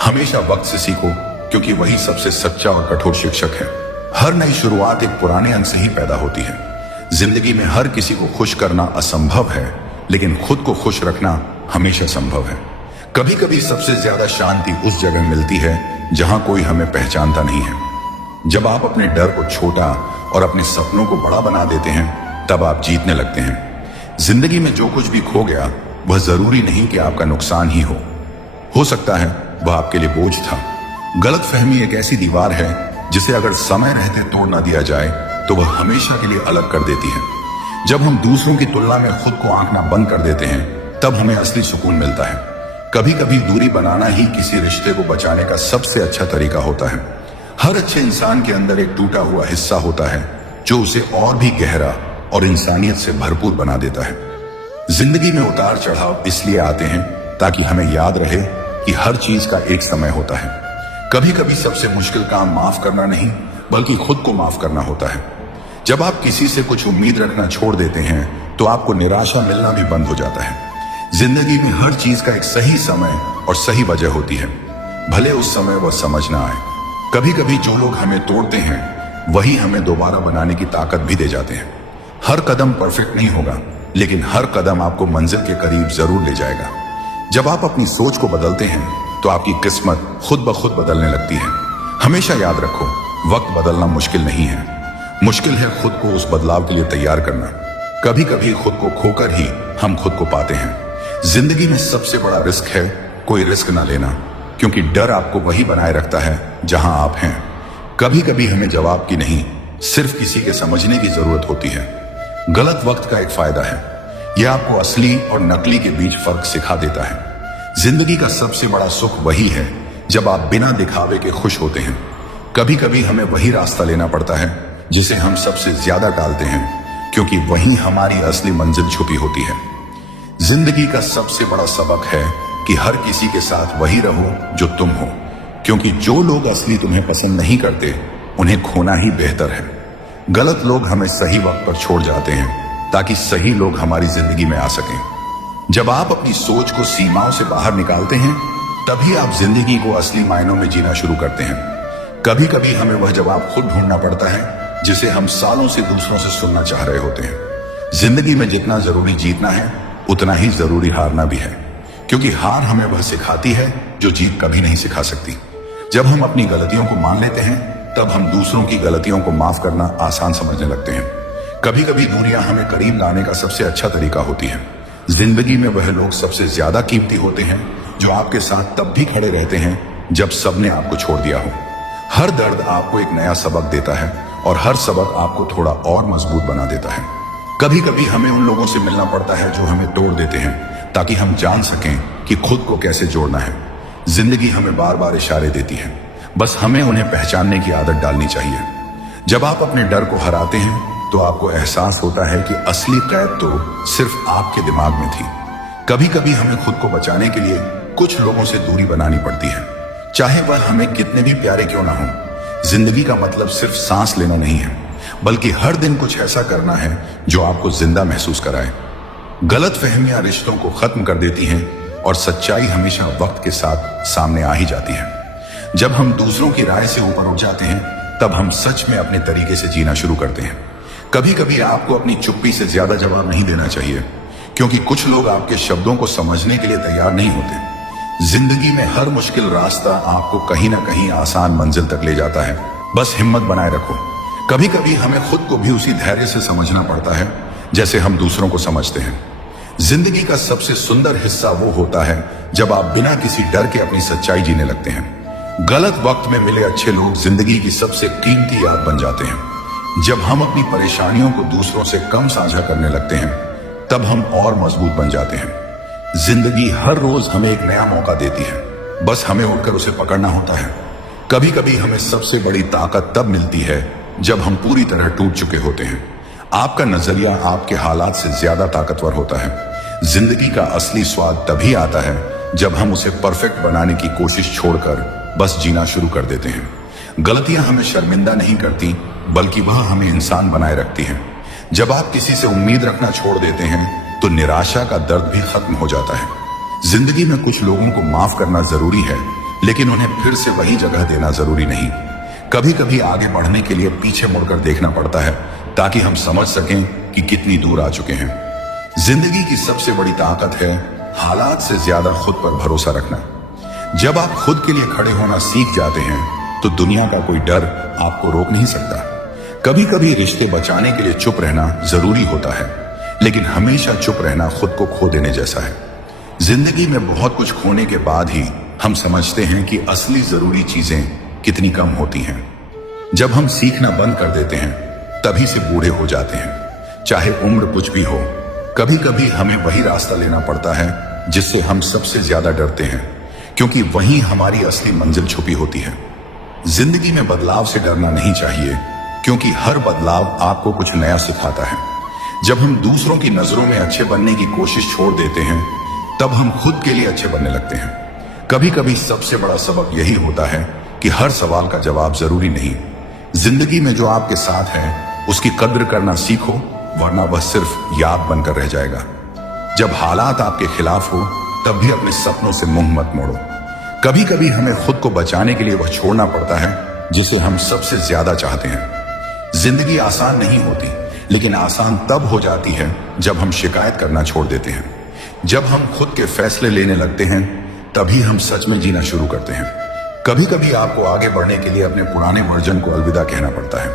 हमेशा वक्त से सीखो, क्योंकि वही सबसे सच्चा और कठोर शिक्षक है। हर नई शुरुआत एक पुराने अंक से ही पैदा होती है। जिंदगी में हर किसी को खुश करना असंभव है, लेकिन खुद को खुश रखना हमेशा संभव है। कभी कभी सबसे ज्यादा शांति उस जगह मिलती है जहां कोई हमें पहचानता नहीं है। जब आप अपने डर को छोटा और अपने सपनों को बड़ा बना देते हैं तब आप जीतने लगते हैं। जिंदगी में जो कुछ भी खो गया वह जरूरी नहीं कि आपका नुकसान ही हो सकता है वह आपके लिए बोझ था। गलतफहमी एक ऐसी दीवार है जिसे अगर समय रहते तोड़ ना दिया जाए तो वह हमेशा के लिए अलग कर देती है। जब हम दूसरों की तुलना में खुद को आंकना बंद कर देते हैं तब हमें असली सुकून मिलता है। कभी कभी दूरी बनाना ही किसी रिश्ते को बचाने का सबसे अच्छा तरीका होता है। हर अच्छे इंसान के अंदर एक टूटा हुआ हिस्सा होता है जो उसे और भी गहरा और इंसानियत से भरपूर बना देता है। जिंदगी में उतार चढ़ाव इसलिए आते हैं ताकि हमें याद रहे कि हर चीज का एक समय होता है। कभी कभी सबसे मुश्किल काम माफ करना नहीं बल्कि खुद को माफ करना होता है। जब आप किसी से कुछ उम्मीद रखना छोड़ देते हैं तो आपको निराशा मिलना भी बंद हो जाता है। जिंदगी में हर चीज का एक सही समय और सही वजह होती है, भले उस समय वह समझ ना आए। कभी कभी जो लोग हमें तोड़ते हैं वही हमें दोबारा बनाने की ताकत भी दे जाते हैं। हर कदम परफेक्ट नहीं होगा लेकिन हर कदम आपको मंजिल के करीब जरूर ले जाएगा। जब आप अपनी सोच को बदलते हैं तो आपकी किस्मत खुद ब खुद बदलने लगती है। हमेशा याद रखो, वक्त बदलना मुश्किल नहीं है, मुश्किल है खुद को उस बदलाव के लिए तैयार करना। कभी कभी खुद को खोकर ही हम खुद को पाते हैं। जिंदगी में सबसे बड़ा रिस्क है कोई रिस्क ना लेना, क्योंकि डर आपको वही बनाए रखता है जहां आप हैं। कभी कभी हमें जवाब की नहीं, सिर्फ किसी के समझने की जरूरत होती है। गलत वक्त का एक फायदा है, यह आपको असली और नकली के बीच फर्क सिखा देता है। जिंदगी का सबसे बड़ा सुख वही है जब आप बिना दिखावे के खुश होते हैं। कभी कभी हमें वही रास्ता लेना पड़ता है जिसे हम सबसे ज्यादा टालते हैं, क्योंकि वहीं हमारी असली मंजिल छुपी होती है। जिंदगी का सबसे बड़ा सबक है कि हर किसी के साथ वही रहो जो तुम हो, क्योंकि जो लोग असली तुम्हें पसंद नहीं करते उन्हें खोना ही बेहतर है। गलत लोग हमें सही वक्त पर छोड़ जाते हैं ताकि सही लोग हमारी जिंदगी में आ सकें। जब आप अपनी सोच को सीमाओं से बाहर निकालते हैं तभी आप जिंदगी को असली मायनों में जीना शुरू करते हैं। कभी कभी हमें वह जवाब खुद ढूंढना पड़ता है जिसे हम सालों से दूसरों से सुनना चाह रहे होते हैं। जिंदगी में जितना जरूरी जीतना है उतना ही जरूरी हारना भी है, क्योंकि हार हमें वह सिखाती है जो जीत कभी नहीं सिखा सकती। जब हम अपनी गलतियों को मान लेते हैं तब हम दूसरों की गलतियों को माफ करना आसान समझने लगते हैं। कभी कभी दूरियां हमें करीब लाने का सबसे अच्छा तरीका होती है। जिंदगी में वह लोग सबसे ज्यादा कीमती होते हैं जो आपके साथ तब भी खड़े रहते हैं जब सबने आपको छोड़ दिया हो। हर दर्द आपको एक नया सबक देता है और हर सबक आपको थोड़ा और मजबूत बना देता है। कभी कभी हमें उन लोगों से मिलना पड़ता है जो हमें तोड़ देते हैं ताकि हम जान सकें कि खुद को कैसे जोड़ना है। जिंदगी हमें बार बार इशारे देती है, बस हमें उन्हें पहचानने की आदत डालनी चाहिए। जब आप अपने डर को हराते हैं तो आपको एहसास होता है कि असली कैद तो सिर्फ आपके दिमाग में थी। कभी कभी हमें खुद को बचाने के लिए कुछ लोगों से दूरी बनानी पड़ती है, चाहे वह हमें कितने भी प्यारे क्यों ना हो। जिंदगी का मतलब सिर्फ सांस लेना नहीं है, बल्कि हर दिन कुछ ऐसा करना है जो आपको जिंदा महसूस कराए। गलत फहमियां रिश्तों को खत्म कर देती हैं और सच्चाई हमेशा वक्त के साथ सामने आ ही जाती है। जब हम दूसरों की राय से ऊपर उठ जाते हैं तब हम सच में अपने तरीके से जीना शुरू करते हैं। कभी कभी आपको अपनी चुप्पी से ज्यादा जवाब नहीं देना चाहिए, क्योंकि कुछ लोग आपके शब्दों को समझने के लिए तैयार नहीं होते। जिंदगी में हर मुश्किल रास्ता आपको कहीं ना कहीं आसान मंजिल तक ले जाता है, बस हिम्मत बनाए रखो। कभी कभी हमें खुद को भी उसी धैर्य से समझना पड़ता है जैसे हम दूसरों को समझते हैं। जिंदगी का सबसे सुंदर हिस्सा वो होता है जब आप बिना किसी डर के अपनी सच्चाई जीने लगते हैं। गलत वक्त में मिले अच्छे लोग जिंदगी की सबसे कीमती याद बन जाते हैं। जब हम अपनी परेशानियों को दूसरों से कम साझा करने लगते हैं तब हम और मजबूत बन जाते हैं। जिंदगी हर रोज हमें एक नया मौका देती है, बस हमें उठकर उसे पकड़ना होता है। कभी कभी हमें सबसे बड़ी ताकत तब मिलती है जब हम पूरी तरह टूट चुके होते हैं। आपका नजरिया आपके हालात से ज्यादा ताकतवर होता है। जिंदगी का असली स्वाद तभी आता है जब हम उसे परफेक्ट बनाने की कोशिश छोड़कर बस जीना शुरू कर देते हैं। गलतियां हमें शर्मिंदा नहीं करती, बल्कि वह हमें इंसान बनाए रखती हैं। जब आप किसी से उम्मीद रखना छोड़ देते हैं तो निराशा का दर्द भी खत्म हो जाता है। जिंदगी में कुछ लोगों को माफ करना जरूरी है, लेकिन उन्हें फिर से वही जगह देना जरूरी नहीं। कभी कभी आगे बढ़ने के लिए पीछे मुड़कर देखना पड़ता है ताकि हम समझ सकें कि कितनी दूर आ चुके हैं। जिंदगी की सबसे बड़ी ताकत है हालात से ज्यादा खुद पर भरोसा रखना। जब आप खुद के लिए खड़े होना सीख जाते हैं तो दुनिया का कोई डर आपको रोक नहीं सकता। कभी कभी रिश्ते बचाने के लिए चुप रहना जरूरी होता है, लेकिन हमेशा चुप रहना खुद को खो देने जैसा है। जिंदगी में बहुत कुछ खोने के बाद ही हम समझते हैं कि असली जरूरी चीजें कितनी कम होती हैं। जब हम सीखना बंद कर देते हैं तभी से बूढ़े हो जाते हैं, चाहे उम्र कुछ भी हो। कभी कभी हमें वही रास्ता लेना पड़ता है जिससे हम सबसे ज्यादा डरते हैं, क्योंकि वहीं हमारी असली मंजिल छुपी होती है। जिंदगी में बदलाव से डरना नहीं चाहिए, क्योंकि हर बदलाव आपको कुछ नया सिखाता है। जब हम दूसरों की नजरों में अच्छे बनने की कोशिश छोड़ देते हैं तब हम खुद के लिए अच्छे बनने लगते हैं। कभी कभी सबसे बड़ा सबक यही होता है कि हर सवाल का जवाब जरूरी नहीं। जिंदगी में जो आपके साथ है उसकी कद्र करना सीखो, वरना वह सिर्फ याद बनकर रह जाएगा। जब हालात आपके खिलाफ हो तब भी अपने सपनों से मुंह मत मोड़ो। कभी कभी हमें खुद को बचाने के लिए वह छोड़ना पड़ता है जिसे हम सबसे ज्यादा चाहते हैं। जिंदगी आसान नहीं होती, लेकिन आसान तब हो जाती है जब हम शिकायत करना छोड़ देते हैं। जब हम खुद के फैसले लेने लगते हैं तभी हम सच में जीना शुरू करते हैं। कभी कभी आपको आगे बढ़ने के लिए अपने पुराने वर्जन को अलविदा कहना पड़ता है।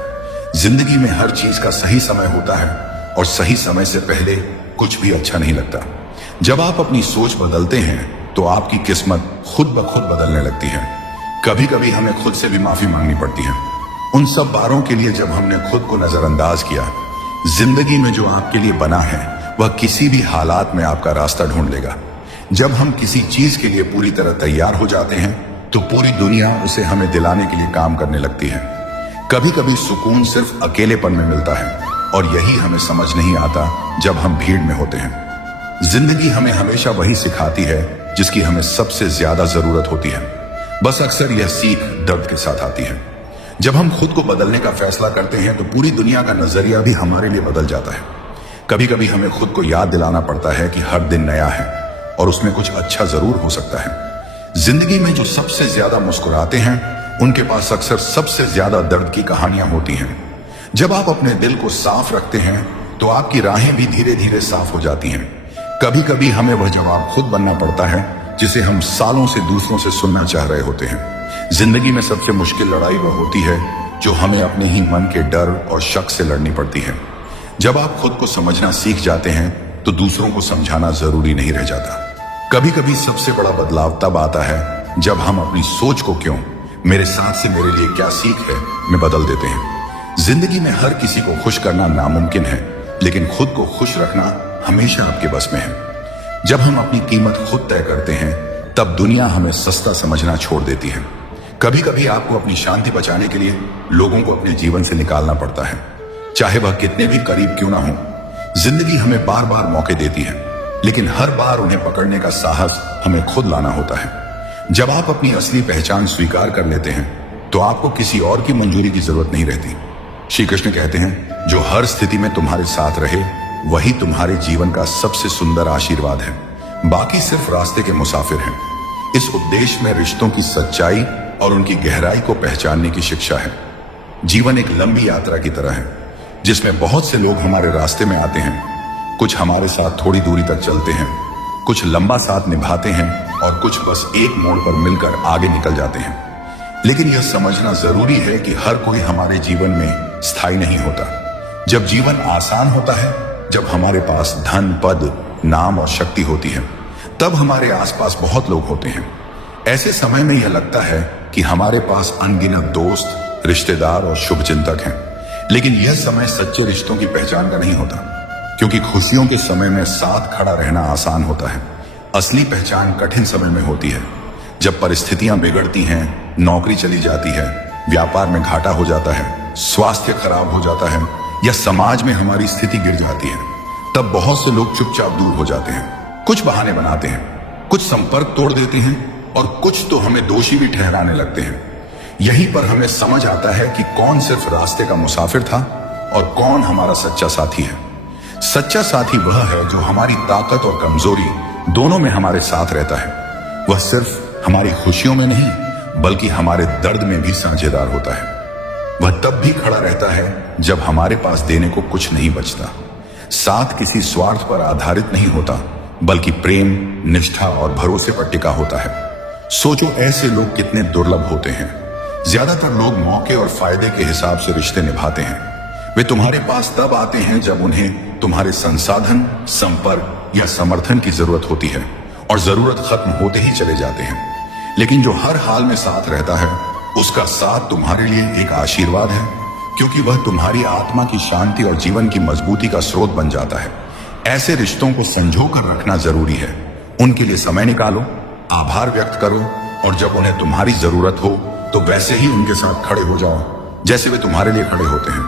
जिंदगी में हर चीज का सही समय होता है और सही समय से पहले कुछ भी अच्छा नहीं लगता। जब आप अपनी सोच बदलते हैं तो आपकी किस्मत खुद ब खुद बदलने लगती है। कभी कभी हमें खुद से भी माफी मांगनी पड़ती है, उन सब बारों के लिए जब हमने खुद को नजरअंदाज किया। जिंदगी में जो आपके लिए बना है वह किसी भी हालात में आपका रास्ता ढूंढ लेगा। जब हम किसी चीज के लिए पूरी तरह तैयार हो जाते हैं तो पूरी दुनिया उसे हमें दिलाने के लिए काम करने लगती है। कभी कभी सुकून सिर्फ अकेलेपन में मिलता है, और यही हमें समझ नहीं आता जब हम भीड़ में होते हैं। जिंदगी हमें हमेशा वही सिखाती है जिसकी हमें सबसे ज्यादा जरूरत होती है। बस अक्सर यह सीख दर्द के साथ आती है। जब हम खुद को बदलने का फैसला करते हैं तो पूरी दुनिया का नजरिया भी हमारे लिए बदल जाता है। कभी कभी हमें खुद को याद दिलाना पड़ता है कि हर दिन नया है और उसमें कुछ अच्छा जरूर हो सकता है। जिंदगी में जो सबसे ज्यादा मुस्कुराते हैं उनके पास अक्सर सबसे ज्यादा दर्द की कहानियां होती हैं। जब आप अपने दिल को साफ रखते हैं तो आपकी राहें भी धीरे धीरे साफ हो जाती हैं। कभी कभी हमें वह जवाब खुद बनना पड़ता है जिसे हम सालों से दूसरों से सुनना चाह रहे होते हैं। जिंदगी में सबसे मुश्किल लड़ाई वह होती है जो हमें अपने ही मन के डर और शक से लड़नी पड़ती है। जब आप खुद को समझना सीख जाते हैं तो दूसरों को समझाना जरूरी नहीं रह जाता। कभी कभी सबसे बड़ा बदलाव तब आता है जब हम अपनी सोच को क्यों, मेरे साथ से मेरे लिए क्या सीख है, में बदल देते हैं। जिंदगी में हर किसी को खुश करना नामुमकिन है, लेकिन खुद को खुश रखना हमेशा आपके बस में है। जब हम अपनी कीमत खुद तय करते हैं तब दुनिया हमें सस्ता समझना छोड़ देती है। कभी कभी आपको अपनी शांति बचाने के लिए लोगों को अपने जीवन से निकालना पड़ता है, चाहे वह कितने भी करीब क्यों ना हो। जिंदगी हमें बार बार मौके देती है, लेकिन हर बार उन्हें पकड़ने का साहस हमें खुद लाना होता है। जब आप अपनी असली पहचान स्वीकार कर लेते हैं तो आपको किसी और की मंजूरी की जरूरत नहीं रहती। श्री कृष्ण कहते हैं, जो हर स्थिति में तुम्हारे साथ रहे वही तुम्हारे जीवन का सबसे सुंदर आशीर्वाद है, बाकी सिर्फ रास्ते के मुसाफिर हैं। इस उपदेश में रिश्तों की सच्चाई और उनकी गहराई को पहचानने की शिक्षा है। जीवन एक लंबी यात्रा की तरह है जिसमें बहुत से लोग हमारे रास्ते में आते हैं। कुछ हमारे साथ थोड़ी दूरी तक चलते हैं, कुछ लंबा साथ निभाते हैं और कुछ बस एक मोड़ पर मिलकर आगे निकल जाते हैं। लेकिन यह समझना जरूरी है कि हर कोई हमारे जीवन में स्थायी नहीं होता। जब जीवन आसान होता है, जब हमारे पास धन, पद, नाम और शक्ति होती है, तब हमारे आसपास बहुत लोग होते हैं। ऐसे समय में यह लगता है कि हमारे पास अनगिनत दोस्त, रिश्तेदार और शुभचिंतक हैं। लेकिन यह समय सच्चे रिश्तों की पहचान का नहीं होता, क्योंकि खुशियों के समय में साथ खड़ा रहना आसान होता है। असली पहचान कठिन समय में होती है, जब परिस्थितियां बिगड़ती हैं, नौकरी चली जाती है, व्यापार में घाटा हो जाता है, स्वास्थ्य खराब हो जाता है या समाज में हमारी स्थिति गिर जाती है। तब बहुत से लोग चुपचाप दूर हो जाते हैं, कुछ बहाने बनाते हैं, कुछ संपर्क तोड़ देते हैं और कुछ तो हमें दोषी भी ठहराने लगते हैं। यहीं पर हमें समझ आता है कि कौन सिर्फ रास्ते का मुसाफिर था और कौन हमारा सच्चा साथी है। सच्चा साथी वह है जो हमारी ताकत और कमजोरी दोनों में हमारे साथ रहता है। वह सिर्फ हमारी खुशियों में नहीं बल्कि हमारे दर्द में भी साझेदार होता है। वह तब भी खड़ा रहता है जब हमारे पास देने को कुछ नहीं बचता। साथ किसी स्वार्थ पर आधारित नहीं होता, बल्कि प्रेम, निष्ठा और भरोसे पर टिका होता है। सोचो ऐसे लोग कितने दुर्लभ होते हैं। ज्यादातर लोग मौके और फायदे के हिसाब से रिश्ते निभाते हैं। वे तुम्हारे पास तब आते हैं जब उन्हें तुम्हारे संसाधन, संपर्क या समर्थन की जरूरत होती है। और जरूरत खत्म होते ही चले जाते हैं। लेकिन जो हर हाल में साथ रहता है, उसका साथ तुम्हारे लिए एक आशीर्वाद है, क्योंकि वह तुम्हारी आत्मा की शांति और जीवन की मजबूती का स्रोत बन जाता है। ऐसे रिश्तों को संजो कर रखना जरूरी है। उनके लिए समय निकालो, आभार व्यक्त करो, और जब उन्हें तुम्हारी जरूरत हो तो वैसे ही उनके साथ खड़े हो जाओ जैसे वे तुम्हारे लिए खड़े होते हैं,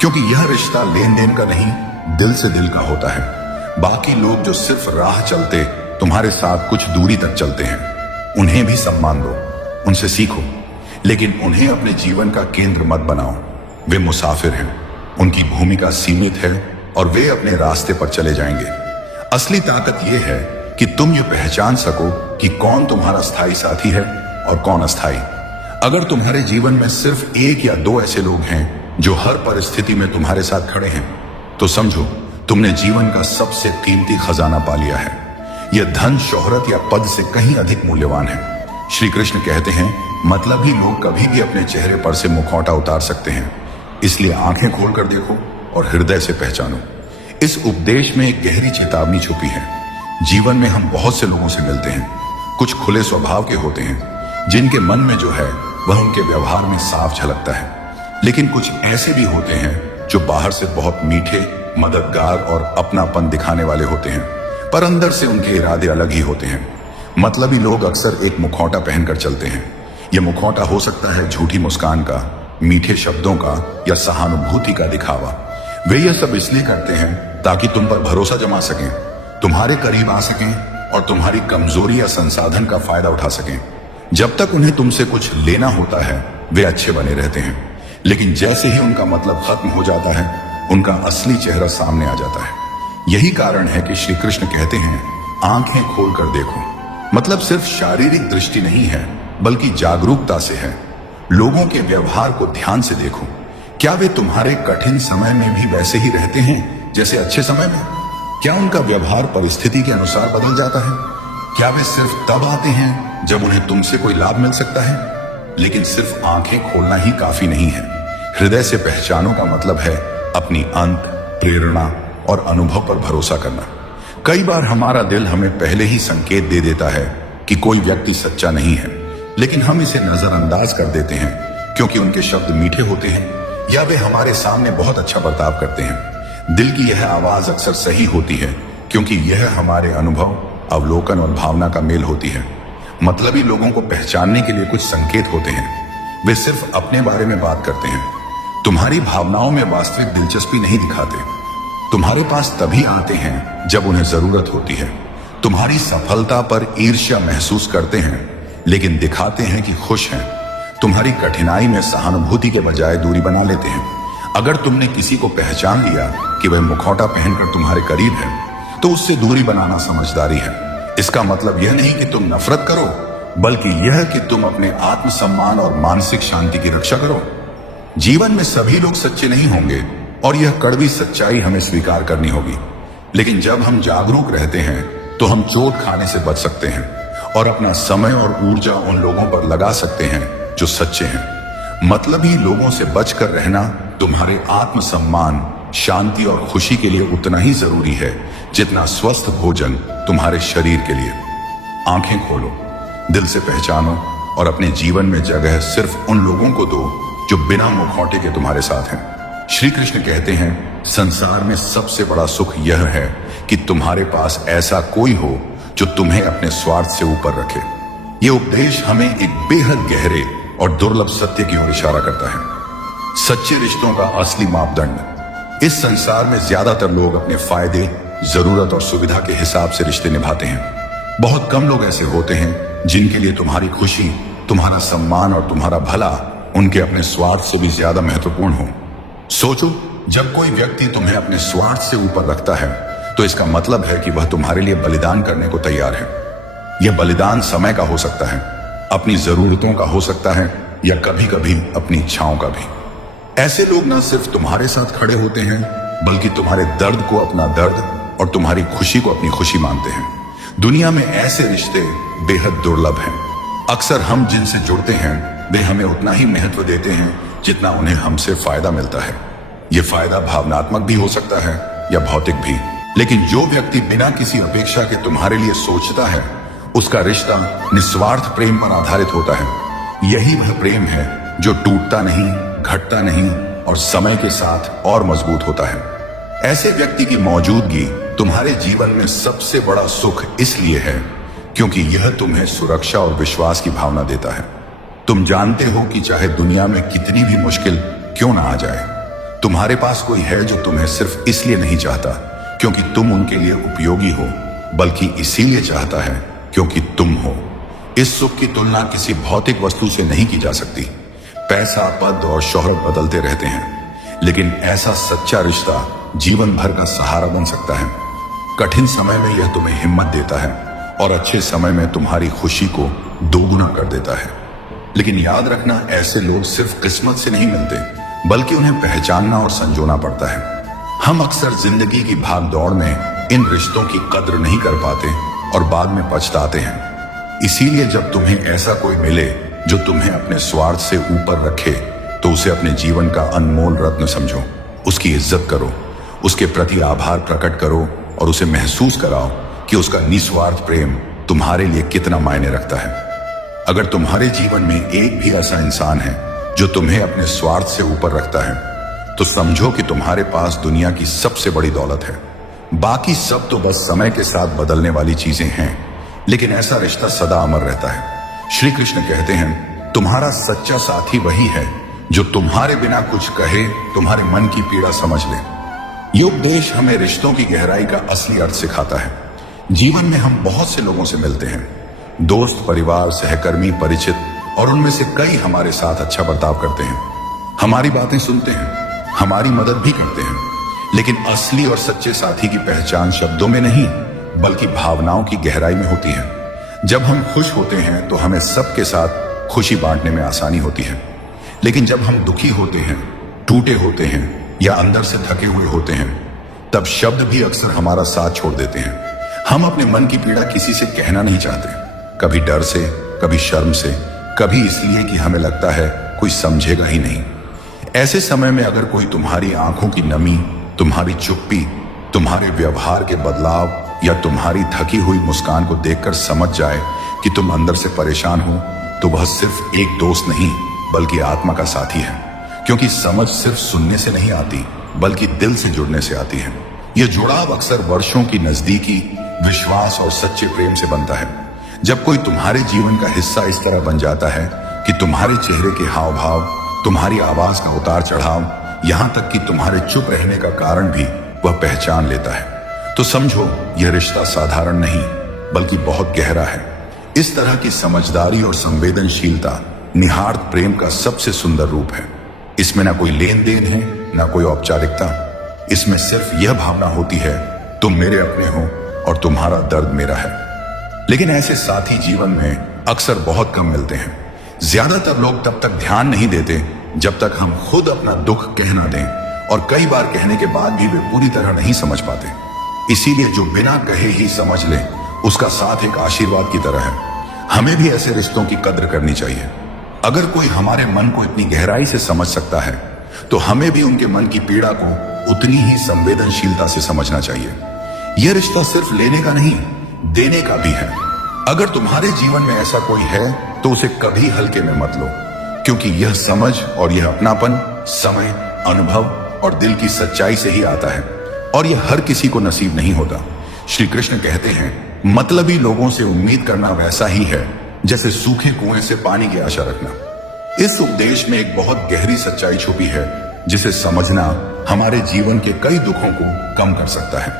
क्योंकि यह रिश्ता लेन देन का नहीं, दिल से दिल का होता है। बाकी लोग जो सिर्फ राह चलते तुम्हारे साथ कुछ दूरी तक चलते हैं, उन्हें भी सम्मान दो, उनसे सीखो, लेकिन उन्हें अपने जीवन का केंद्र मत बनाओ। वे मुसाफिर हैं, उनकी भूमिका सीमित है और वे अपने रास्ते पर चले जाएंगे। असली ताकत यह है कि तुम ये पहचान सको कि कौन तुम्हारा स्थायी साथी है और कौन अस्थायी। अगर तुम्हारे जीवन में सिर्फ एक या दो ऐसे लोग हैं जो हर परिस्थिति में तुम्हारे साथ खड़े हैं, तो समझो तुमने जीवन का सबसे कीमती खजाना पा लिया है। यह धन, शोहरत या पद से कहीं अधिक मूल्यवान है। श्री कृष्ण कहते हैं, मतलबी लोग कभी भी अपने चेहरे पर से मुखौटा उतार सकते हैं, इसलिए आंखें खोलकर देखो और हृदय से पहचानो। इस उपदेश में एक गहरी चेतावनी छुपी है। जीवन में हम बहुत से लोगों से मिलते हैं, कुछ खुले स्वभाव के होते हैं, जिनके मन में जो है वह उनके व्यवहार में साफ झलकता है। लेकिन कुछ ऐसे भी होते हैं जो बाहर से बहुत मीठे, मददगार और अपनापन दिखाने वाले होते हैं, पर अंदर से उनके इरादे अलग ही होते हैं। मतलबी लोग अक्सर एक मुखौटा पहनकर चलते हैं। यह मुखौटा हो सकता है झूठी मुस्कान का, मीठे शब्दों का या सहानुभूति का दिखावा। वे यह सब इसलिए करते हैं ताकि तुम पर भरोसा जमा सकें, तुम्हारे करीब आ सकें और तुम्हारी कमजोरी या संसाधन का फायदा उठा सकें। जब तक उन्हें तुमसे कुछ लेना होता है, वे अच्छे बने रहते हैं, लेकिन जैसे ही उनका मतलब खत्म हो जाता है, उनका असली चेहरा सामने आ जाता है। यही कारण है कि श्री कृष्ण कहते हैं, आंखें खोलकर देखो। मतलब सिर्फ शारीरिक दृष्टि नहीं है, बल्कि जागरूकता से है। लोगों के व्यवहार को ध्यान से देखो। क्या वे तुम्हारे कठिन समय में भी वैसे ही रहते हैं जैसे अच्छे समय में? क्या उनका व्यवहार परिस्थिति के अनुसार बदल जाता है? क्या वे सिर्फ तब आते हैं जब उन्हें तुमसे कोई लाभ मिल सकता है? लेकिन सिर्फ आंखें खोलना ही काफी नहीं है। हृदय से पहचानो का मतलब है अपनी अंक, प्रेरणा और अनुभव पर भरोसा करना। कई बार हमारा दिल हमें पहले ही संकेत दे देता है कि कोई व्यक्ति सच्चा नहीं है, लेकिन हम इसे नजरअंदाज कर देते हैं क्योंकि उनके शब्द मीठे होते हैं या वे हमारे सामने बहुत अच्छा बर्ताव करते हैं। दिल की यह आवाज अक्सर सही होती है क्योंकि यह हमारे अनुभव, अवलोकन और भावना का मेल होती है। मतलबी लोगों को पहचानने के लिए कुछ संकेत होते हैं। वे सिर्फ अपने बारे में बात करते हैं, तुम्हारी भावनाओं में वास्तविक दिलचस्पी नहीं दिखाते। तुम्हारे पास तभी आते हैं जब उन्हें जरूरत होती है। तुम्हारी सफलता पर ईर्ष्या महसूस करते हैं, लेकिन दिखाते हैं कि खुश हैं। तुम्हारी कठिनाई में सहानुभूति के बजाय दूरी बना लेते हैं। अगर तुमने किसी को पहचान लिया कि वह मुखौटा पहनकर तुम्हारे करीब है, तो उससे दूरी बनाना समझदारी है। इसका मतलब यह नहीं कि तुम नफरत करो, बल्कि यह कि तुम अपने आत्मसम्मान और मानसिक शांति की रक्षा करो। जीवन में सभी लोग सच्चे नहीं होंगे और यह कड़वी सच्चाई हमें स्वीकार करनी होगी। लेकिन जब हम जागरूक रहते हैं तो हम चोट खाने से बच सकते हैं और अपना समय और ऊर्जा उन लोगों पर लगा सकते हैं जो सच्चे हैं। मतलबी लोगों से बचकर रहना तुम्हारे आत्मसम्मान, शांति और खुशी के लिए उतना ही जरूरी है जितना स्वस्थ भोजन तुम्हारे शरीर के लिए। आंखें खोलो, दिल से पहचानो और अपने जीवन में जगह सिर्फ उन लोगों को दो जो बिना मुखौटे के तुम्हारे साथ हैं। श्री कृष्ण कहते हैं, संसार में सबसे बड़ा सुख यह है कि तुम्हारे पास ऐसा कोई हो जो तुम्हें अपने स्वार्थ से ऊपर रखे। यह उपदेश हमें एक बेहद गहरे और दुर्लभ सत्य की ओर इशारा करता है। सच्चे रिश्तों का असली मापदंड। इस संसार में ज्यादातर लोग अपने फायदे, जरूरत और सुविधा के हिसाब से रिश्ते निभाते हैं। बहुत कम लोग ऐसे होते हैं जिनके लिए तुम्हारी खुशी, तुम्हारा सम्मान और तुम्हारा भला उनके अपने स्वार्थ से भी ज्यादा महत्वपूर्ण हो। सोचो, जब कोई व्यक्ति तुम्हें अपने स्वार्थ से ऊपर रखता है तो इसका मतलब है कि वह तुम्हारे लिए बलिदान करने को तैयार है। यह बलिदान समय का हो सकता है, अपनी जरूरतों का हो सकता है या कभी कभी अपनी इच्छाओं का भी। ऐसे लोग न सिर्फ तुम्हारे साथ खड़े होते हैं, बल्कि तुम्हारे दर्द को अपना दर्द और तुम्हारी खुशी को अपनी खुशी मानते हैं। दुनिया में ऐसे रिश्ते बेहद दुर्लभ हैं। अक्सर हम जिनसे जुड़ते हैं वे हमें उतना ही महत्व देते हैं जितना उन्हें हमसे फायदा मिलता है। यह फायदा भावनात्मक भी हो सकता है या भौतिक भी। लेकिन जो व्यक्ति बिना किसी अपेक्षा के तुम्हारे लिए सोचता है, उसका रिश्ता निस्वार्थ प्रेम पर आधारित होता है। यही वह प्रेम है जो टूटता नहीं, घटता नहीं और समय के साथ और मजबूत होता है। ऐसे व्यक्ति की मौजूदगी तुम्हारे जीवन में सबसे बड़ा सुख इसलिए है क्योंकि यह तुम्हें सुरक्षा और विश्वास की भावना देता है। तुम जानते हो कि चाहे दुनिया में कितनी भी मुश्किल क्यों ना आ जाए, तुम्हारे पास कोई है जो तुम्हें सिर्फ इसलिए नहीं चाहता क्योंकि तुम उनके लिए उपयोगी हो, बल्कि इसीलिए चाहता है क्योंकि तुम हो। इस सुख की तुलना किसी भौतिक वस्तु से नहीं की जा सकती। पैसा, पद और शोहरत बदलते रहते हैं, लेकिन ऐसा सच्चा रिश्ता जीवन भर का सहारा बन सकता है। कठिन समय में यह तुम्हें हिम्मत देता है और अच्छे समय में तुम्हारी खुशी को दोगुना कर देता है। लेकिन याद रखना, ऐसे लोग सिर्फ किस्मत से नहीं मिलते, बल्कि उन्हें पहचानना और संजोना पड़ता है। हम अक्सर जिंदगी की भाग दौड़ में इन रिश्तों की कद्र नहीं कर पाते और बाद में पछताते हैं। इसीलिए जब तुम्हें ऐसा कोई मिले जो तुम्हें अपने स्वार्थ से ऊपर रखे, तो उसे अपने जीवन का अनमोल रत्न समझो। उसकी इज्जत करो, उसके प्रति आभार प्रकट करो और उसे महसूस कराओ कि उसका निस्वार्थ प्रेम तुम्हारे लिए कितना मायने रखता है। अगर तुम्हारे जीवन में एक भी ऐसा इंसान है जो तुम्हें अपने स्वार्थ से ऊपर रखता है, तो समझो कि तुम्हारे पास दुनिया की सबसे बड़ी दौलत है। बाकी सब तो बस समय के साथ बदलने वाली चीजें हैं, लेकिन ऐसा रिश्ता सदा अमर रहता है। श्री कृष्ण कहते हैं, तुम्हारा सच्चा साथी वही है जो तुम्हारे बिना कुछ कहे, तुम्हारे मन की पीड़ा समझ ले। ये उपदेश हमें रिश्तों की गहराई का असली अर्थ सिखाता है। जीवन में हम बहुत से लोगों से मिलते हैं, दोस्त, परिवार, सहकर्मी, परिचित, और उनमें से कई हमारे साथ अच्छा बर्ताव करते हैं, हमारी बातें सुनते हैं, हमारी मदद भी करते हैं। लेकिन असली और सच्चे साथी की पहचान शब्दों में नहीं, बल्कि भावनाओं की गहराई में होती है। जब हम खुश होते हैं तो हमें सबके साथ खुशी बांटने में आसानी होती है, लेकिन जब हम दुखी होते हैं, टूटे होते हैं या अंदर से थके हुए होते हैं, तब शब्द भी अक्सर हमारा साथ छोड़ देते हैं। हम अपने मन की पीड़ा किसी से कहना नहीं चाहते, कभी डर से, कभी शर्म से, कभी इसलिए कि हमें लगता है कोई समझेगा ही नहीं। ऐसे समय में अगर कोई तुम्हारी आंखों की नमी, तुम्हारी चुप्पी, तुम्हारे व्यवहार के बदलाव या तुम्हारी थकी हुई मुस्कान को देखकर समझ जाए कि तुम अंदर से परेशान हो, तो वह सिर्फ एक दोस्त नहीं, बल्कि आत्मा का साथी है। क्योंकि समझ सिर्फ सुनने से नहीं आती, बल्कि दिल से जुड़ने से आती है। यह जुड़ाव अक्सर वर्षों की नजदीकी, विश्वास और सच्चे प्रेम से बनता है। जब कोई तुम्हारे जीवन का हिस्सा इस तरह बन जाता है कि तुम्हारे चेहरे के हाव भाव, तुम्हारी आवाज का उतार चढ़ाव, यहां तक कि तुम्हारे चुप रहने का कारण भी वह पहचान लेता है, तो समझो यह रिश्ता साधारण नहीं, बल्कि बहुत गहरा है। इस तरह की समझदारी और संवेदनशीलता निहार्थ प्रेम का सबसे सुंदर रूप है। इसमें ना कोई लेन देन है, ना कोई औपचारिकता। इसमें सिर्फ यह भावना होती है, तुम मेरे अपने हो और तुम्हारा दर्द मेरा है। लेकिन ऐसे साथी जीवन में अक्सर बहुत कम मिलते हैं। ज्यादातर लोग तब तक ध्यान नहीं देते जब तक हम खुद अपना दुख कह ना दें, और कई बार कहने के बाद भी वे पूरी तरह नहीं समझ पाते। इसीलिए जो बिना कहे ही समझ ले, उसका साथ एक आशीर्वाद की तरह है। हमें भी ऐसे रिश्तों की कद्र करनी चाहिए। अगर कोई हमारे मन को इतनी गहराई से समझ सकता है, तो हमें भी उनके मन की पीड़ा को उतनी ही संवेदनशीलता से समझना चाहिए। यह रिश्ता सिर्फ लेने का नहीं, देने का भी है। अगर तुम्हारे जीवन में ऐसा कोई है, तो उसे कभी हल्के में मत लो, क्योंकि यह समझ और यह अपनापन समय, अनुभव और दिल की सच्चाई से ही आता है, और यह हर किसी को नसीब नहीं होता। श्री कृष्ण कहते हैं, मतलबी लोगों से उम्मीद करना वैसा ही है जैसे सूखे कुएं से पानी की आशा रखना। इस उपदेश में एक बहुत गहरी सच्चाई छुपी है, जिसे समझना हमारे जीवन के कई दुखों को कम कर सकता है।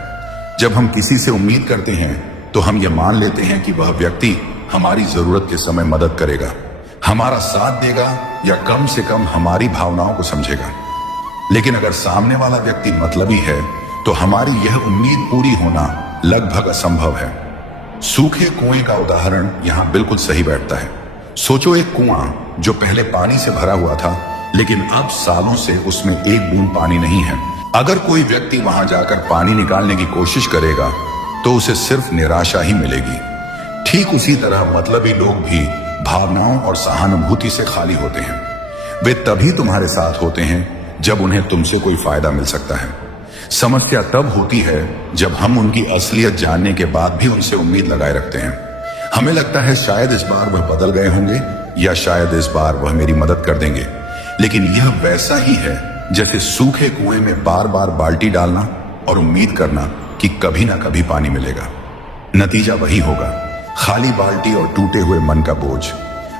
जब हम किसी से उम्मीद करते हैं, तो हम यह मान लेते हैं कि वह व्यक्ति हमारी जरूरत के समय मदद करेगा, हमारा साथ देगा या कम से कम हमारी भावनाओं को समझेगा। लेकिन अगर सामने वाला व्यक्ति मतलबी है, तो हमारी यह उम्मीद पूरी होना लगभग असंभव है। सूखे कुएं का उदाहरण यहां बिल्कुल सही बैठता है। सोचो, एक कुआं जो पहले पानी से भरा हुआ था, लेकिन अब सालों से उसमें एक बूंद पानी नहीं है। अगर कोई व्यक्ति वहां जाकर पानी निकालने की कोशिश करेगा, तो उसे सिर्फ निराशा ही मिलेगी। ठीक उसी तरह मतलबी लोग भी भावनाओं और सहानुभूति से खाली होते हैं। वे तभी तुम्हारे साथ होते हैं जब उन्हें तुमसे कोई फायदा मिल सकता है। समस्या तब होती है जब हम उनकी असलियत जानने के बाद भी उनसे उम्मीद लगाए रखते हैं। हमें लगता है शायद इस बार वह बदल गए होंगे या शायद इस बार वह मेरी मदद कर देंगे, लेकिन यह वैसा ही है जैसे सूखे कुएं में बार बार बाल्टी डालना और उम्मीद करना कि कभी ना कभी पानी मिलेगा। नतीजा वही होगा, खाली बाल्टी और टूटे हुए मन का बोझ।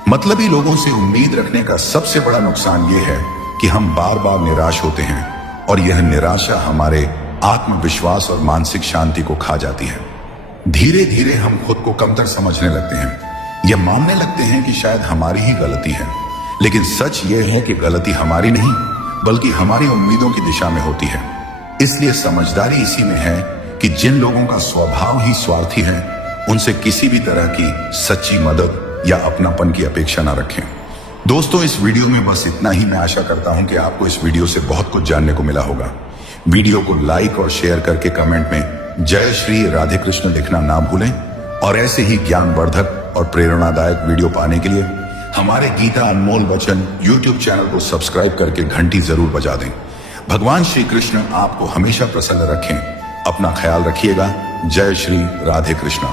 मतलबी लोगों से उम्मीद रखने का सबसे बड़ा नुकसान यह है कि हम बार बार निराश होते हैं और यह निराशा हमारे आत्मविश्वास और मानसिक शांति को खा जाती है। धीरे धीरे हम खुद को कमतर समझने लगते हैं, यह मानने लगते हैं कि शायद हमारी ही गलती है, लेकिन सच यह है कि गलती हमारी नहीं बल्कि हमारी उम्मीदों की दिशा में होती है। इसलिए समझदारी इसी में है कि जिन लोगों का स्वभाव ही स्वार्थी है उनसे किसी भी तरह की सच्ची मदद या अपनापन की अपेक्षा ना रखें। दोस्तों, इस वीडियो में बस इतना ही। मैं आशा करता हूं कि आपको इस वीडियो से बहुत कुछ जानने को मिला होगा। वीडियो को लाइक और शेयर करके कमेंट में जय श्री राधे कृष्ण लिखना ना भूलें और ऐसे ही ज्ञानवर्धक और प्रेरणादायक वीडियो पाने के लिए हमारे गीता अनमोल वचन यूट्यूब चैनल को सब्सक्राइब करके घंटी जरूर बजा दें। भगवान श्री कृष्ण आपको हमेशा प्रसन्न रखें। अपना ख्याल रखिएगा। जय श्री राधे कृष्ण।